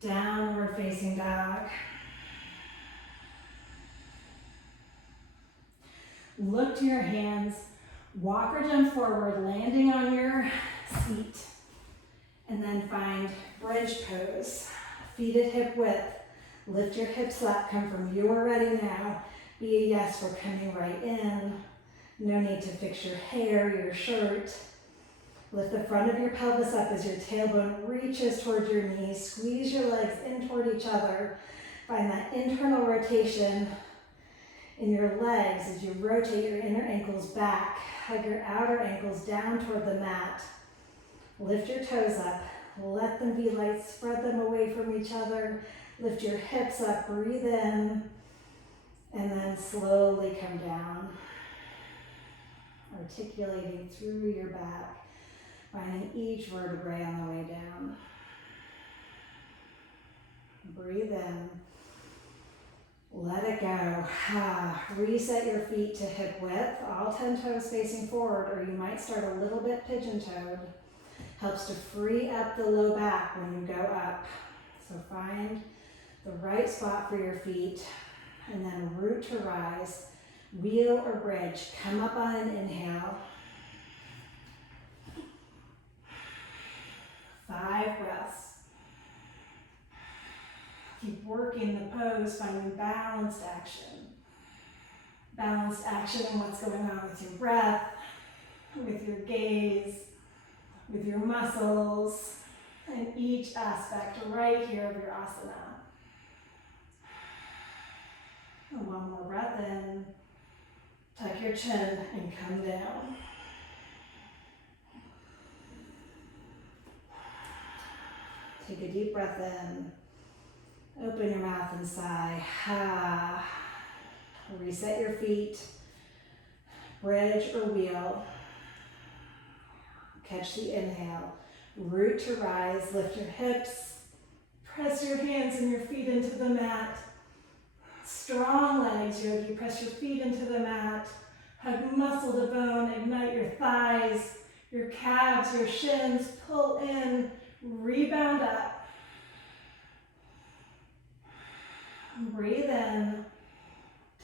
Downward facing dog. Look to your hands, walk or jump forward, landing on your seat, and then find bridge pose. Feet at hip width, lift your hips up, come from you are ready now. Be a yes for coming right in. No need to fix your hair, your shirt. Lift the front of your pelvis up as your tailbone reaches toward your knees. Squeeze your legs in toward each other. Find that internal rotation in your legs as you rotate your inner ankles back. Hug your outer ankles down toward the mat. Lift your toes up. Let them be light. Spread them away from each other. Lift your hips up. Breathe in. And then slowly come down. Articulating through your back. Finding each vertebrae on the way down. Breathe in. Let it go. Reset your feet to hip width, all 10 toes facing forward, or you might start a little bit pigeon-toed. Helps to free up the low back when you go up. So find the right spot for your feet, and then root to rise, wheel or bridge. Come up on an inhale. 5 breaths. Keep working the pose, finding balanced action. Balanced action in what's going on with your breath, with your gaze, with your muscles, and each aspect right here of your asana. And one more breath in. Tuck your chin and come down. Take a deep breath in. Open your mouth and sigh. Reset your feet. Bridge or wheel. Catch the inhale. Root to rise. Lift your hips. Press your hands and your feet into the mat. Strong legs, yogi. Press your feet into the mat. Hug muscle to bone. Ignite your thighs, your calves, your shins. Pull in. Rebound up. Breathe in,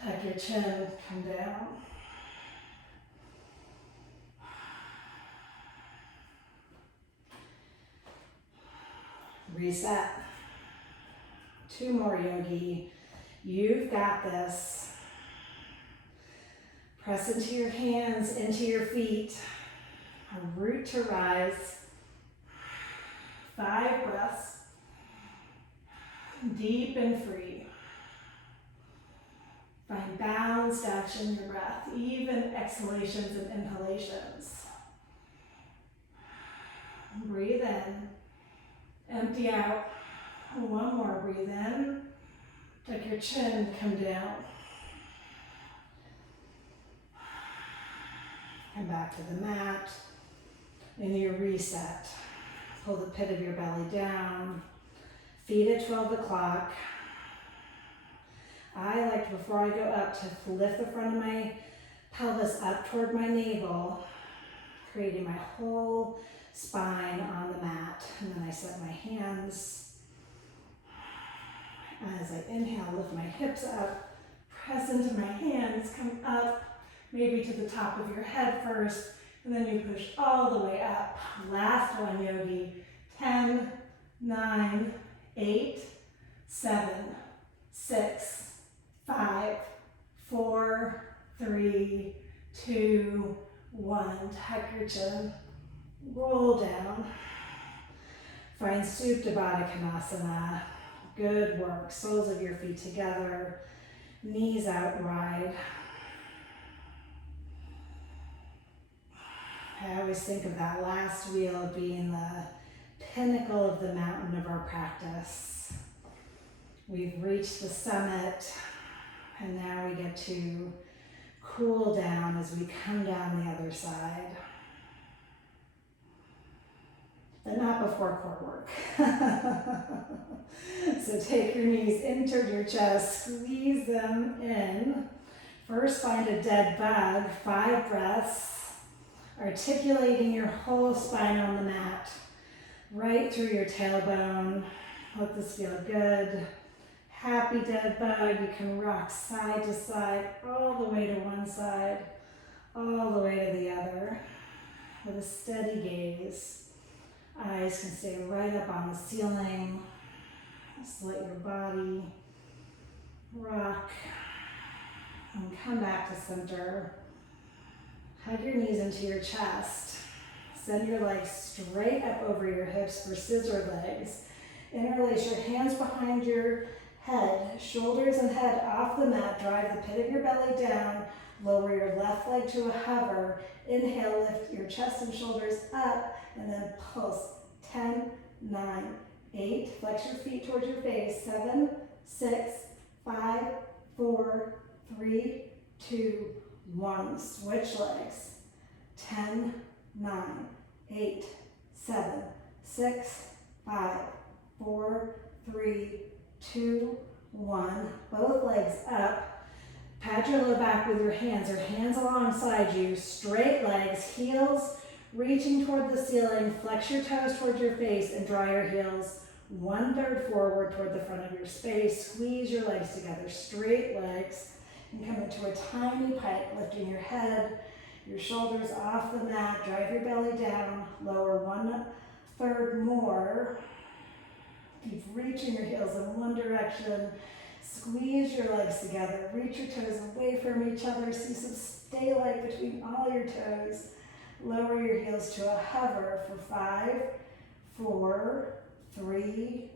tuck your chin, come down. Reset. 2 more, yogi. You've got this. Press into your hands, into your feet. A root to rise. 5 breaths. Deep and free. Find balanced action in your breath, even exhalations and inhalations. Breathe in, empty out. 1 more, breathe in. Tuck your chin, come down. Come back to the mat. And your reset. Pull the pit of your belly down. Feet at 12 o'clock. I like, before I go up, to lift the front of my pelvis up toward my navel, creating my whole spine on the mat. And then I set my hands. As I inhale, lift my hips up, press into my hands, come up, maybe to the top of your head first, and then you push all the way up. Last one, yogi. 10, 9, 8, 7, 6, 5, 4, 3, 2, 1. Tuck your chin. Roll down. Find Supta Baddha Konasana. Good work. Soles of your feet together. Knees out wide. I always think of that last wheel being the pinnacle of the mountain of our practice. We've reached the summit, and now we get to cool down as we come down the other side. But not before core work. So take your knees into your chest, squeeze them in. First, find a dead bug, 5 breaths. Articulating your whole spine on the mat, right through your tailbone. Let this feel good. Happy dead bug. You can rock side to side, all the way to one side, all the way to the other, with a steady gaze. Eyes can stay right up on the ceiling. Just let your body rock and come back to center. Hug your knees into your chest. Send your legs straight up over your hips for scissor legs. Interlace your hands behind your head, shoulders and head off the mat. Drive the pit of your belly down. Lower your left leg to a hover. Inhale, lift your chest and shoulders up, and then pulse. 10, 9, 8. Flex your feet towards your face. 7, 6, 5, 4, 3, 2, 1. Switch legs. 10, 9, 8, 7, 6, 5, 4, 3, 2, 1. Both legs up. Pat your low back with your hands, or hands alongside you. Straight legs, heels reaching toward the ceiling. Flex your toes towards your face and draw your heels 1/3 forward toward the front of your space. Squeeze your legs together. Straight legs. And come into a tiny pike, lifting your head, your shoulders off the mat. Drive your belly down. Lower 1/3 more. Keep reaching your heels in one direction. Squeeze your legs together. Reach your toes away from each other. See some daylight between all your toes. Lower your heels to a hover for 5, 4, 3,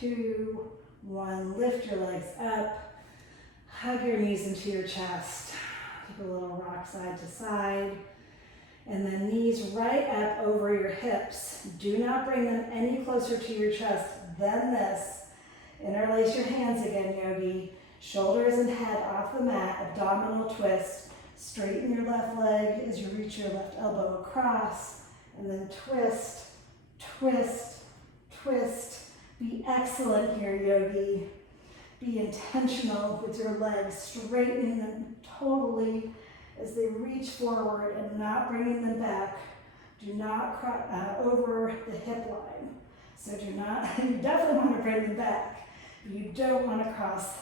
2, 1. Lift your legs up. Hug your knees into your chest. Take a little rock side to side. And then knees right up over your hips. Do not bring them any closer to your chest than this. Interlace your hands again, yogi. Shoulders and head off the mat. Abdominal twist. Straighten your left leg as you reach your left elbow across. And then twist, twist, twist. Be excellent here, yogi. Be intentional with your legs, straightening them totally as they reach forward and not bringing them back. Do not over the hip line. So do not, you definitely want to bring them back, but you don't want to cross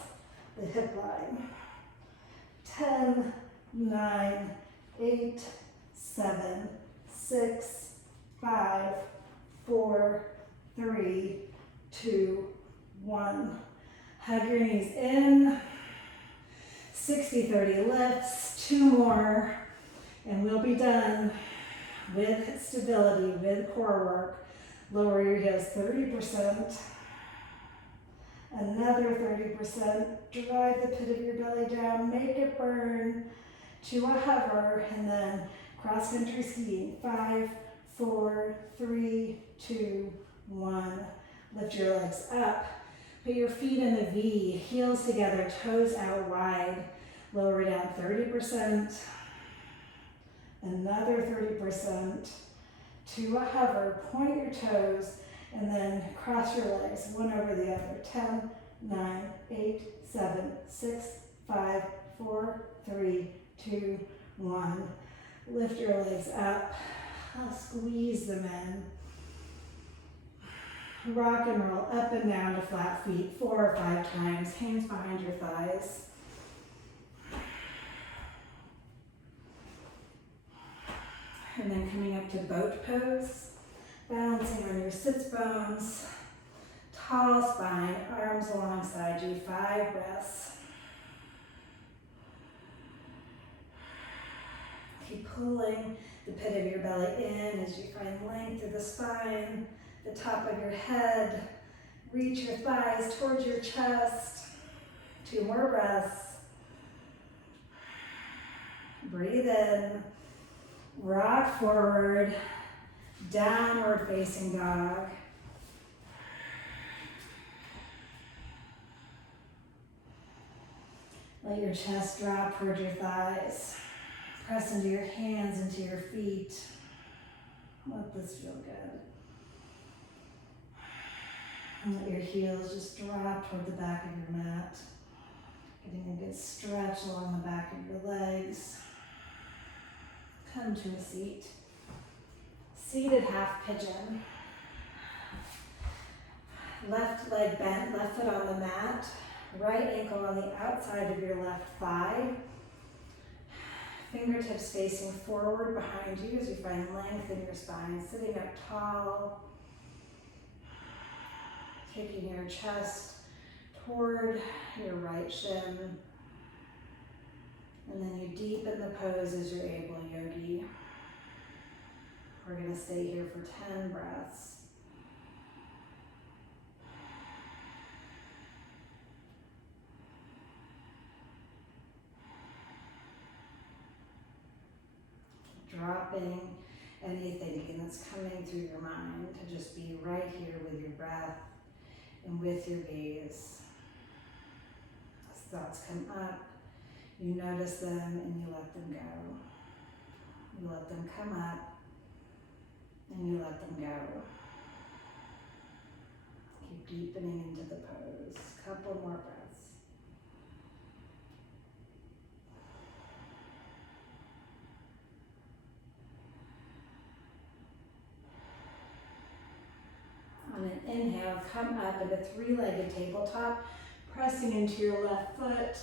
the hip line. 10, 9, 8, 7, 6, 5, 4, 3, 2, 1. Hug your knees in. 60-30 lifts. 2 more. And we'll be done with stability, with core work. Lower your heels 30%. Another 30%. Drive the pit of your belly down. Make it burn to a hover. And then cross-country skiing. 5, 4, 3, 2, 1. Lift your legs up. Put your feet in a V, heels together, toes out wide. Lower down 30%. Another 30% to a hover. Point your toes and then cross your legs, one over the other. 10, 9, 8, 7, 6, 5, 4, 3, 2, 1. Lift your legs up. Squeeze them in. Rock and roll up and down to flat feet 4 or 5 times. Hands behind your thighs. And then coming up to boat pose. Balancing on your sits bones. Tall spine, arms alongside you. 5 breaths. Keep pulling the pit of your belly in as you find length through the spine, the top of your head. Reach your thighs towards your chest. 2 more breaths. Breathe in. Rock forward. Downward facing dog. Let your chest drop towards your thighs. Press into your hands, into your feet. Let this feel good. And let your heels just drop toward the back of your mat. Getting a good stretch along the back of your legs. Come to a seat. Seated half pigeon. Left leg bent, left foot on the mat. Right ankle on the outside of your left thigh. Fingertips facing forward behind you as you find length in your spine. Sitting up tall. Taking your chest toward your right shin. And then you deepen the pose as you're able, yogi. We're going to stay here for 10 breaths. Dropping any thinking that's coming through your mind to just be right here with your breath and with your gaze. As thoughts come up, you notice them and you let them go. You let them come up and you let them go. Keep deepening into the pose. Couple more breaths. On an inhale, come up into 3-legged tabletop, pressing into your left foot,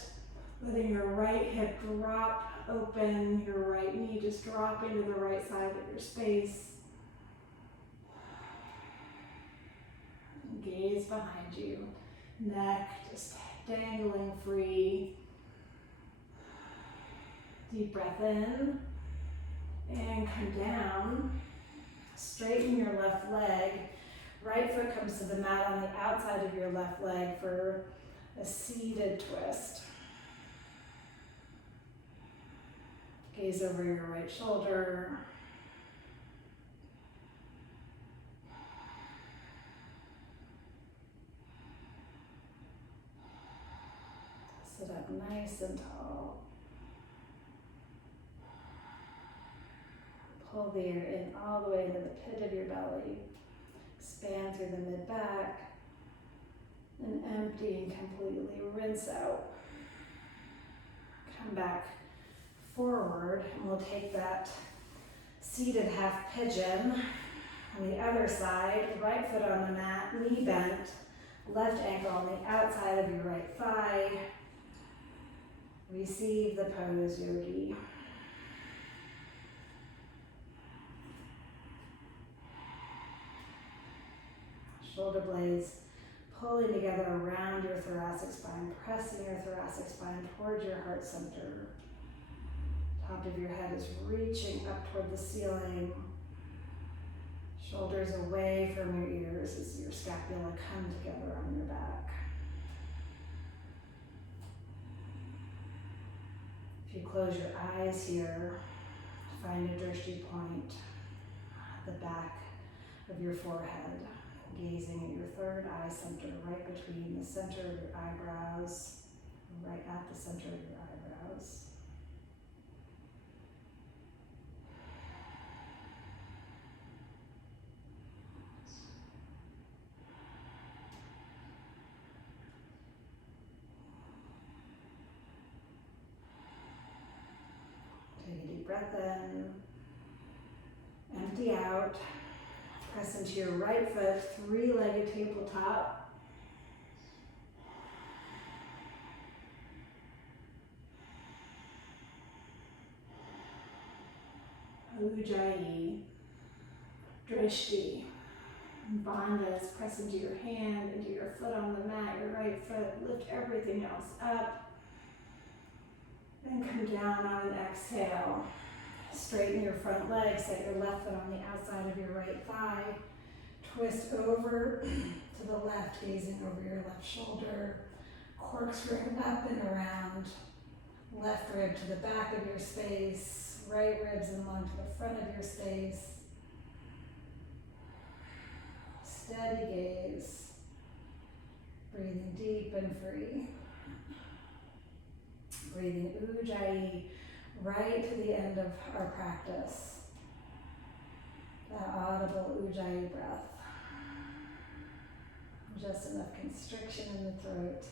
letting your right hip drop open, your right knee just drop into the right side of your space. Gaze behind you, neck just dangling free. Deep breath in, and come down. Straighten your left leg. Right foot comes to the mat on the outside of your left leg for a seated twist. Gaze over your right shoulder. Sit up nice and tall. Pull the air in all the way into the pit of your belly. Expand through the mid-back and empty and completely rinse out. Come back forward and we'll take that seated half pigeon on the other side, right foot on the mat, knee bent, left ankle on the outside of your right thigh. Receive the pose, yogi. Shoulder blades pulling together around your thoracic spine, pressing your thoracic spine towards your heart center. Top of your head is reaching up toward the ceiling. Shoulders away from your ears as your scapula come together on your back. If you close your eyes here, find a drishti point at the back of your forehead. Gazing at your third eye center, right between the center of your eyebrows, right at the center of your eyebrows. breath in. Empty out. Press into your right foot, three-legged tabletop. Ujjayi, Drishti, Bandhas. Press into your hand, into your foot on the mat, your right foot. Lift everything else up. Then come down on an exhale. Straighten your front leg, set your left foot on the outside of your right thigh. Twist over to the left, gazing over your left shoulder. Corkscrew up and around. Left rib to the back of your space. Right ribs in line to the front of your space. Steady gaze. Breathing deep and free. Breathing Ujjayi right to the end of our practice. That audible Ujjayi breath. Just enough constriction in the throat.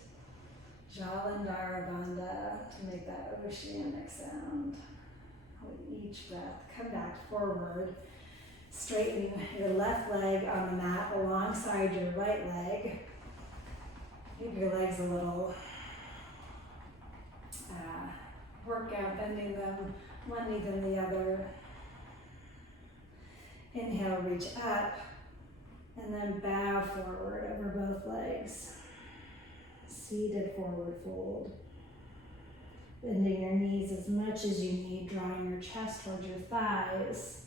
Jalandhara Bandha to make that oceanic sound. With each breath, come back forward. Straighten your left leg on the mat alongside your right leg. Give your legs a little workout, bending them one knee than the other. Inhale, reach up, and then bow forward over both legs. Seated forward fold. Bending your knees as much as you need, drawing your chest towards your thighs.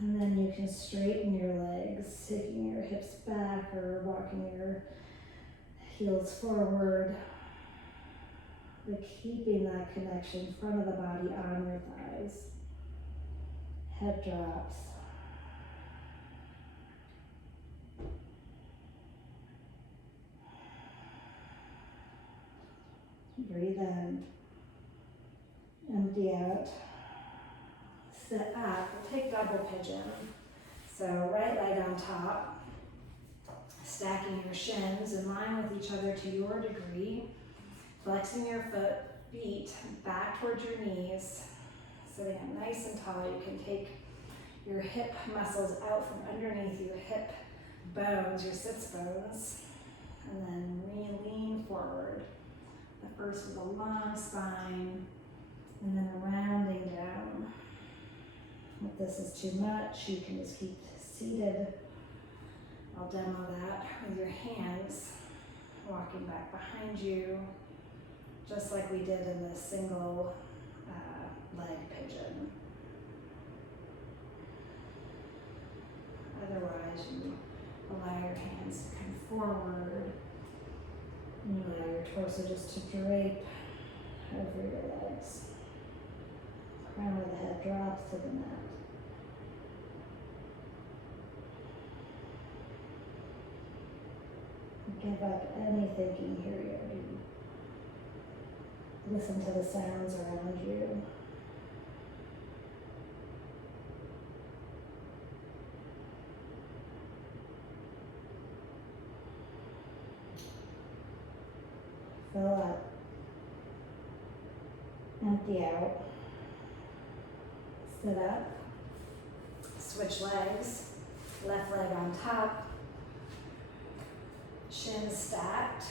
And then you can straighten your legs, taking your hips back or walking your heels forward. But keeping that connection, front of the body on your thighs. Head drops. Breathe in. Empty out. Sit up. We'll take double pigeon. So right leg on top. Stacking your shins in line with each other to your degree. Flexing your feet back towards your knees. Sitting up nice and tall. You can take your hip muscles out from underneath your hip bones, your sits bones. And then lean forward. At first with a long spine, and then rounding down. If this is too much, you can just keep seated. I'll demo that with your hands walking back behind you, just like we did in the single leg pigeon. Otherwise, you allow your hands to come forward. And you allow your torso just to drape over your legs. Crown of the head drops to the mat. Give up any thinking here. Listen to the sounds around you. Fill up. Empty out. Sit up. Switch legs. Left leg on top. Shins stacked.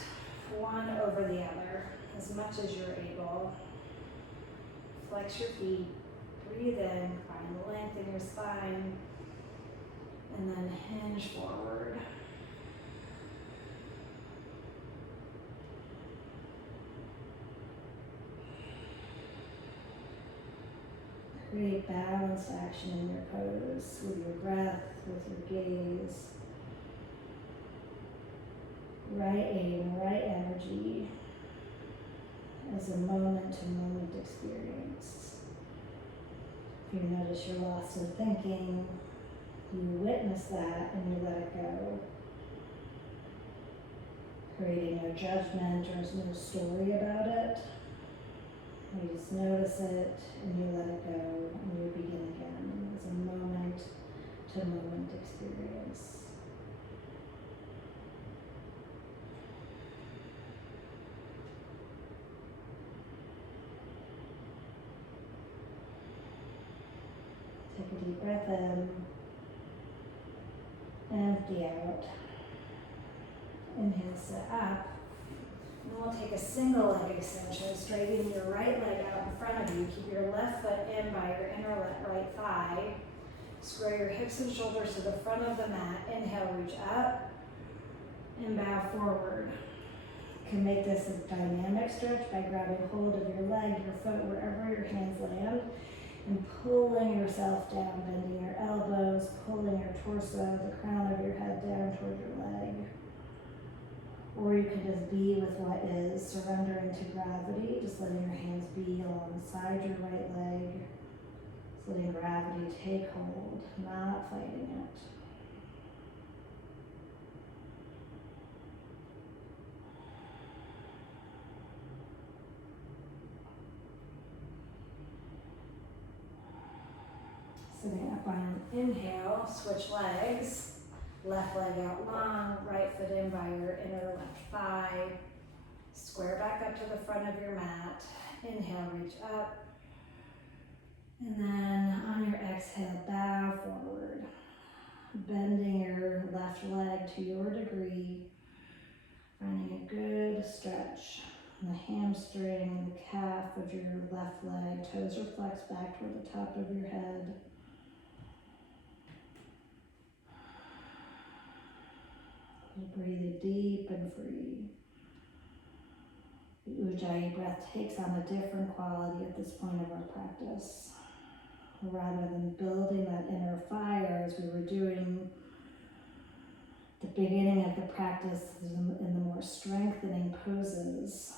One over the other as much as you're able. Flex your feet. Breathe in. Find the length in your spine. And then hinge forward. Create balanced action in your pose with your breath, with your gaze. Right aim, right energy as a moment-to-moment experience. If you notice you're lost in thinking, you witness that and you let it go. Creating no judgment or no story about it. You just notice it and you let it go and you begin again as a moment-to-moment experience. deep breath in, empty out. Inhale, sit up. And we'll take a single leg extension, straighten your right leg out in front of you. Keep your left foot in by your inner right thigh. Square your hips and shoulders to the front of the mat. Inhale, reach up and bow forward. You can make this a dynamic stretch by grabbing hold of your leg, your foot, wherever your hands land, and pulling yourself down, bending your elbows, pulling your torso, the crown of your head down toward your leg. Or you can just be with what is, surrendering to gravity, just letting your hands be alongside your right leg, just letting gravity take hold, not fighting it. Sitting up on an inhale, switch legs. Left leg out long, right foot in by your inner left thigh. Square back up to the front of your mat. Inhale, reach up. And then on your exhale, bow forward. Bending your left leg to your degree. Finding a good stretch. The hamstring, the calf of your left leg, toes are flexed back toward the top of your head. Breathing deep and free. The Ujjayi breath takes on a different quality at this point of our practice. Rather than building that inner fire as we were doing the beginning of the practice in the more strengthening poses,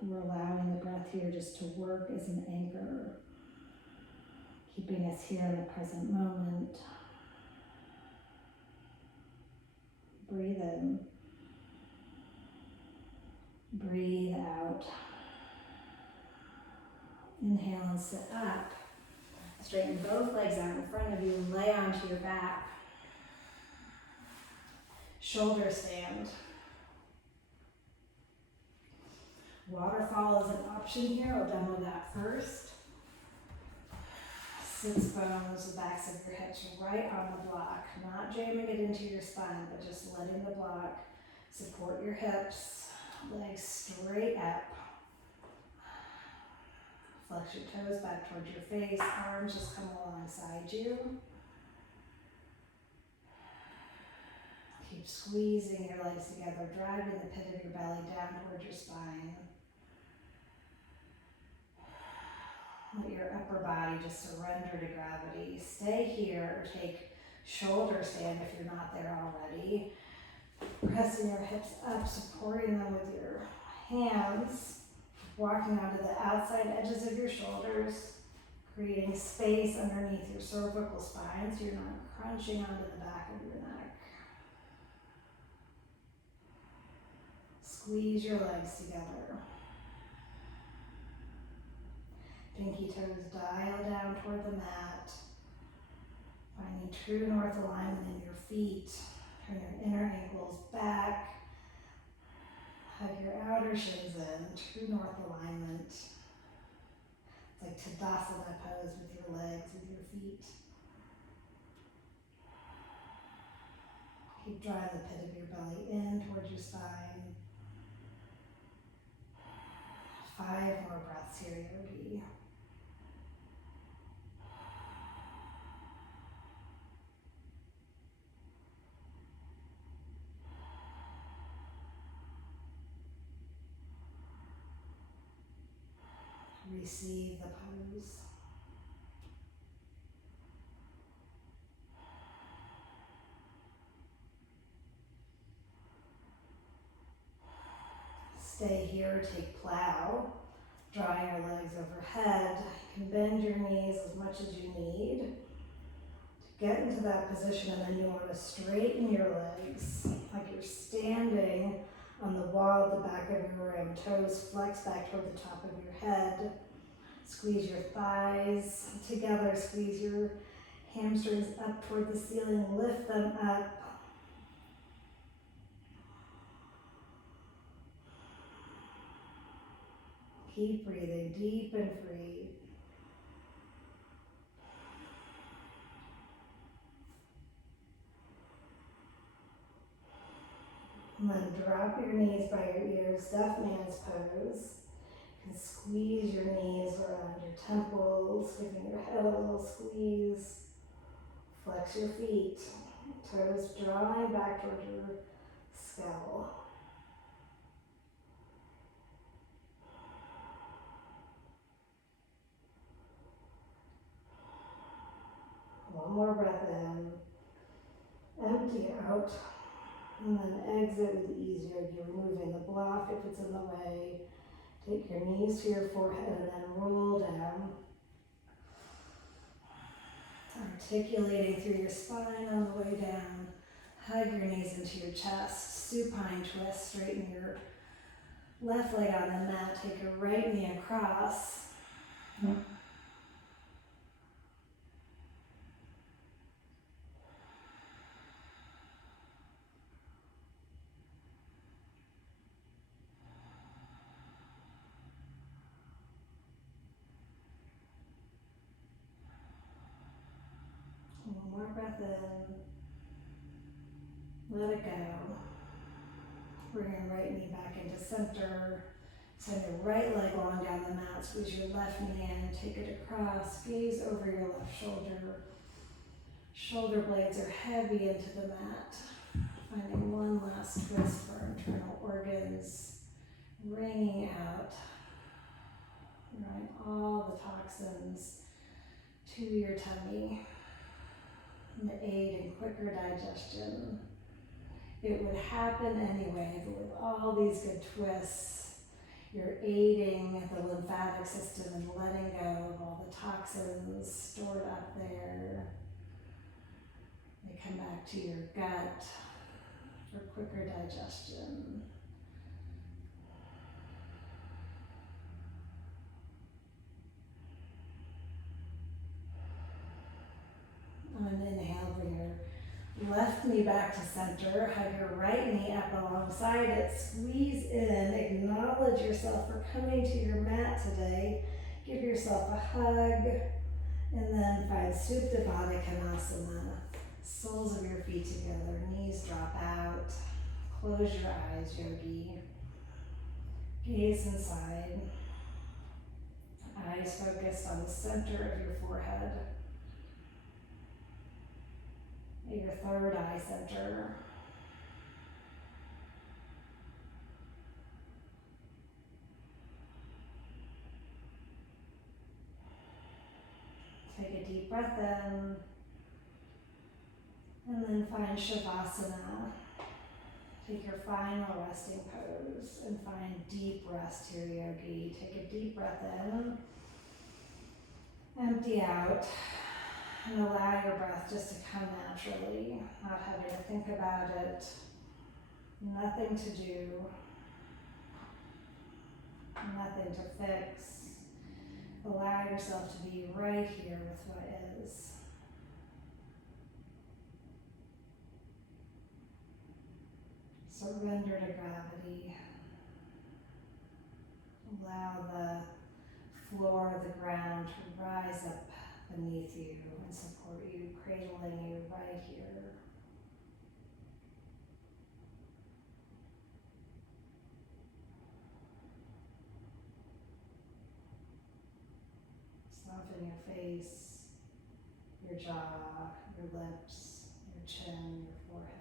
we're allowing the breath here just to work as an anchor, keeping us here in the present moment. Breathe in, breathe out. Inhale and sit up. Straighten both legs out in front of you and lay onto your back. Shoulder stand. Waterfall is an option here. I'll demo that first. Sits bones, the backs of your hips right on the block, not jamming it into your spine, but just letting the block support your hips, legs straight up. Flex your toes back towards your face, arms just come alongside you. Keep squeezing your legs together, driving the pit of your belly down towards your spine. Let your upper body just surrender to gravity. Stay here or take shoulder stand if you're not there already. Pressing your hips up, supporting them with your hands. Walking onto the outside edges of your shoulders, creating space underneath your cervical spine so you're not crunching onto the back of your neck. Squeeze your legs together. Pinky toes dial down toward the mat. Finding true north alignment in your feet. Turn your inner ankles back. Hug your outer shins in. True north alignment. It's like Tadasana pose with your legs, with your feet. Keep drawing the pit of your belly in towards your spine. 5 more breaths here, Yogi. Receive the pose. Stay here, take plow. Drawing your legs overhead. You can bend your knees as much as you need to get into that position, and then you want to straighten your legs like you're standing on the wall at the back of your room. Toes flex back toward the top of your head. Squeeze your thighs together. Squeeze your hamstrings up toward the ceiling. Lift them up. Keep breathing deep and free. And then drop your knees by your ears, deaf man's pose. And squeeze your knees around your temples, giving your head a little squeeze. Flex your feet, toes drawing back toward your skull. One more breath in, empty out, and then exit with ease. You're removing the block if it's in the way. Take your knees to your forehead and then roll down. Articulating through your spine on the way down. Hug your knees into your chest. Supine twist. Straighten your left leg on the mat. Take your right knee across. One more breath in. Let it go. Bring your right knee back into center. Send your right leg long down the mat. Squeeze your left knee in. Take it across. Gaze over your left shoulder. Shoulder blades are heavy into the mat. Finding one last twist for internal organs. Wringing out. Drawing all the toxins to your tummy. And to aid in quicker digestion. It would happen anyway, but with all these good twists, you're aiding the lymphatic system and letting go of all the toxins stored up there. They come back to your gut for quicker digestion. On an inhale, bring your left knee back to center. Hug your right knee up alongside it. Squeeze in. Acknowledge yourself for coming to your mat today. Give yourself a hug. And then find Supta Baddha Konasana. Soles of your feet together. Knees drop out. Close your eyes, yogi. Gaze inside. Eyes focused on the center of your forehead. Your third eye center. Take a deep breath in, and then find Shavasana. Take your final resting pose and find deep rest here, yogi. Take a deep breath in, empty out. And allow your breath just to come naturally, not having to think about it, nothing to do, nothing to fix. Allow yourself to be right here with what is. Surrender to gravity. Allow the floor of the ground to rise up beneath you and support you, cradling you right here. Soften your face, your jaw, your lips, your chin, your forehead.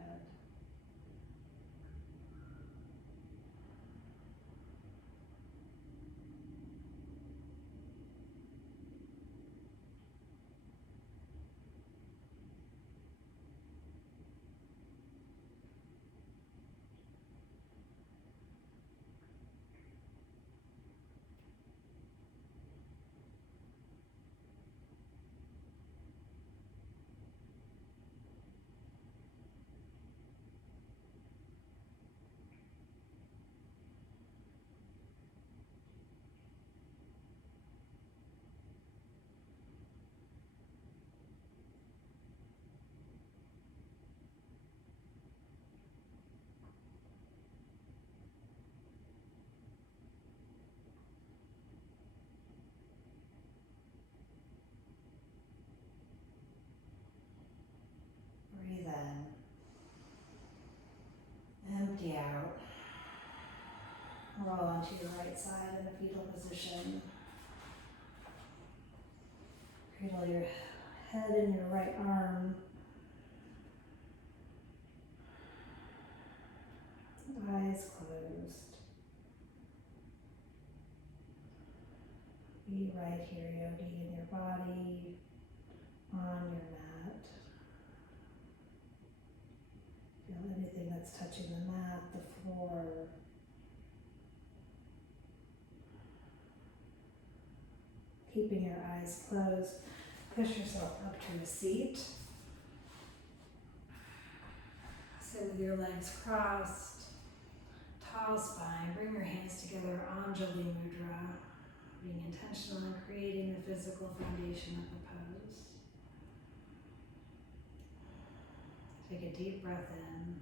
Roll onto your right side in a fetal position. Cradle your head in your right arm. Eyes closed. Be right here, yogi, in your body, on your mat. Feel anything that's touching the mat, the floor. Keeping your eyes closed, push yourself up to a seat. Sit with your legs crossed, tall spine. Bring your hands together, Angelina mudra, being intentional in creating the physical foundation of the pose. Take a deep breath in.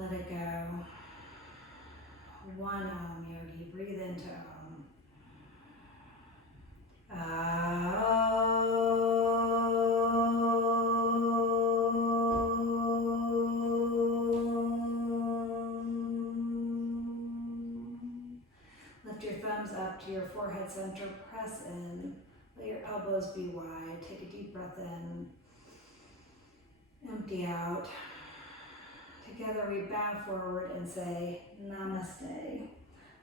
Let it go. One Om, yogi. Breathe into Om. Lift your thumbs up to your forehead center, press in, let your elbows be wide, take a deep breath in, empty out. Together we bow forward and say, Namaste.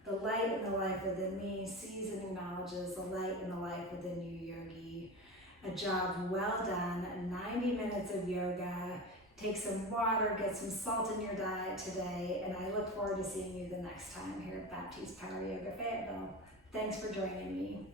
The light in the life within me sees and acknowledges the light in the life within you, yogi. A job well done, 90 minutes of yoga. Take some water, get some salt in your diet today, and I look forward to seeing you the next time here at Baptiste Power Yoga Fayetteville. Thanks for joining me.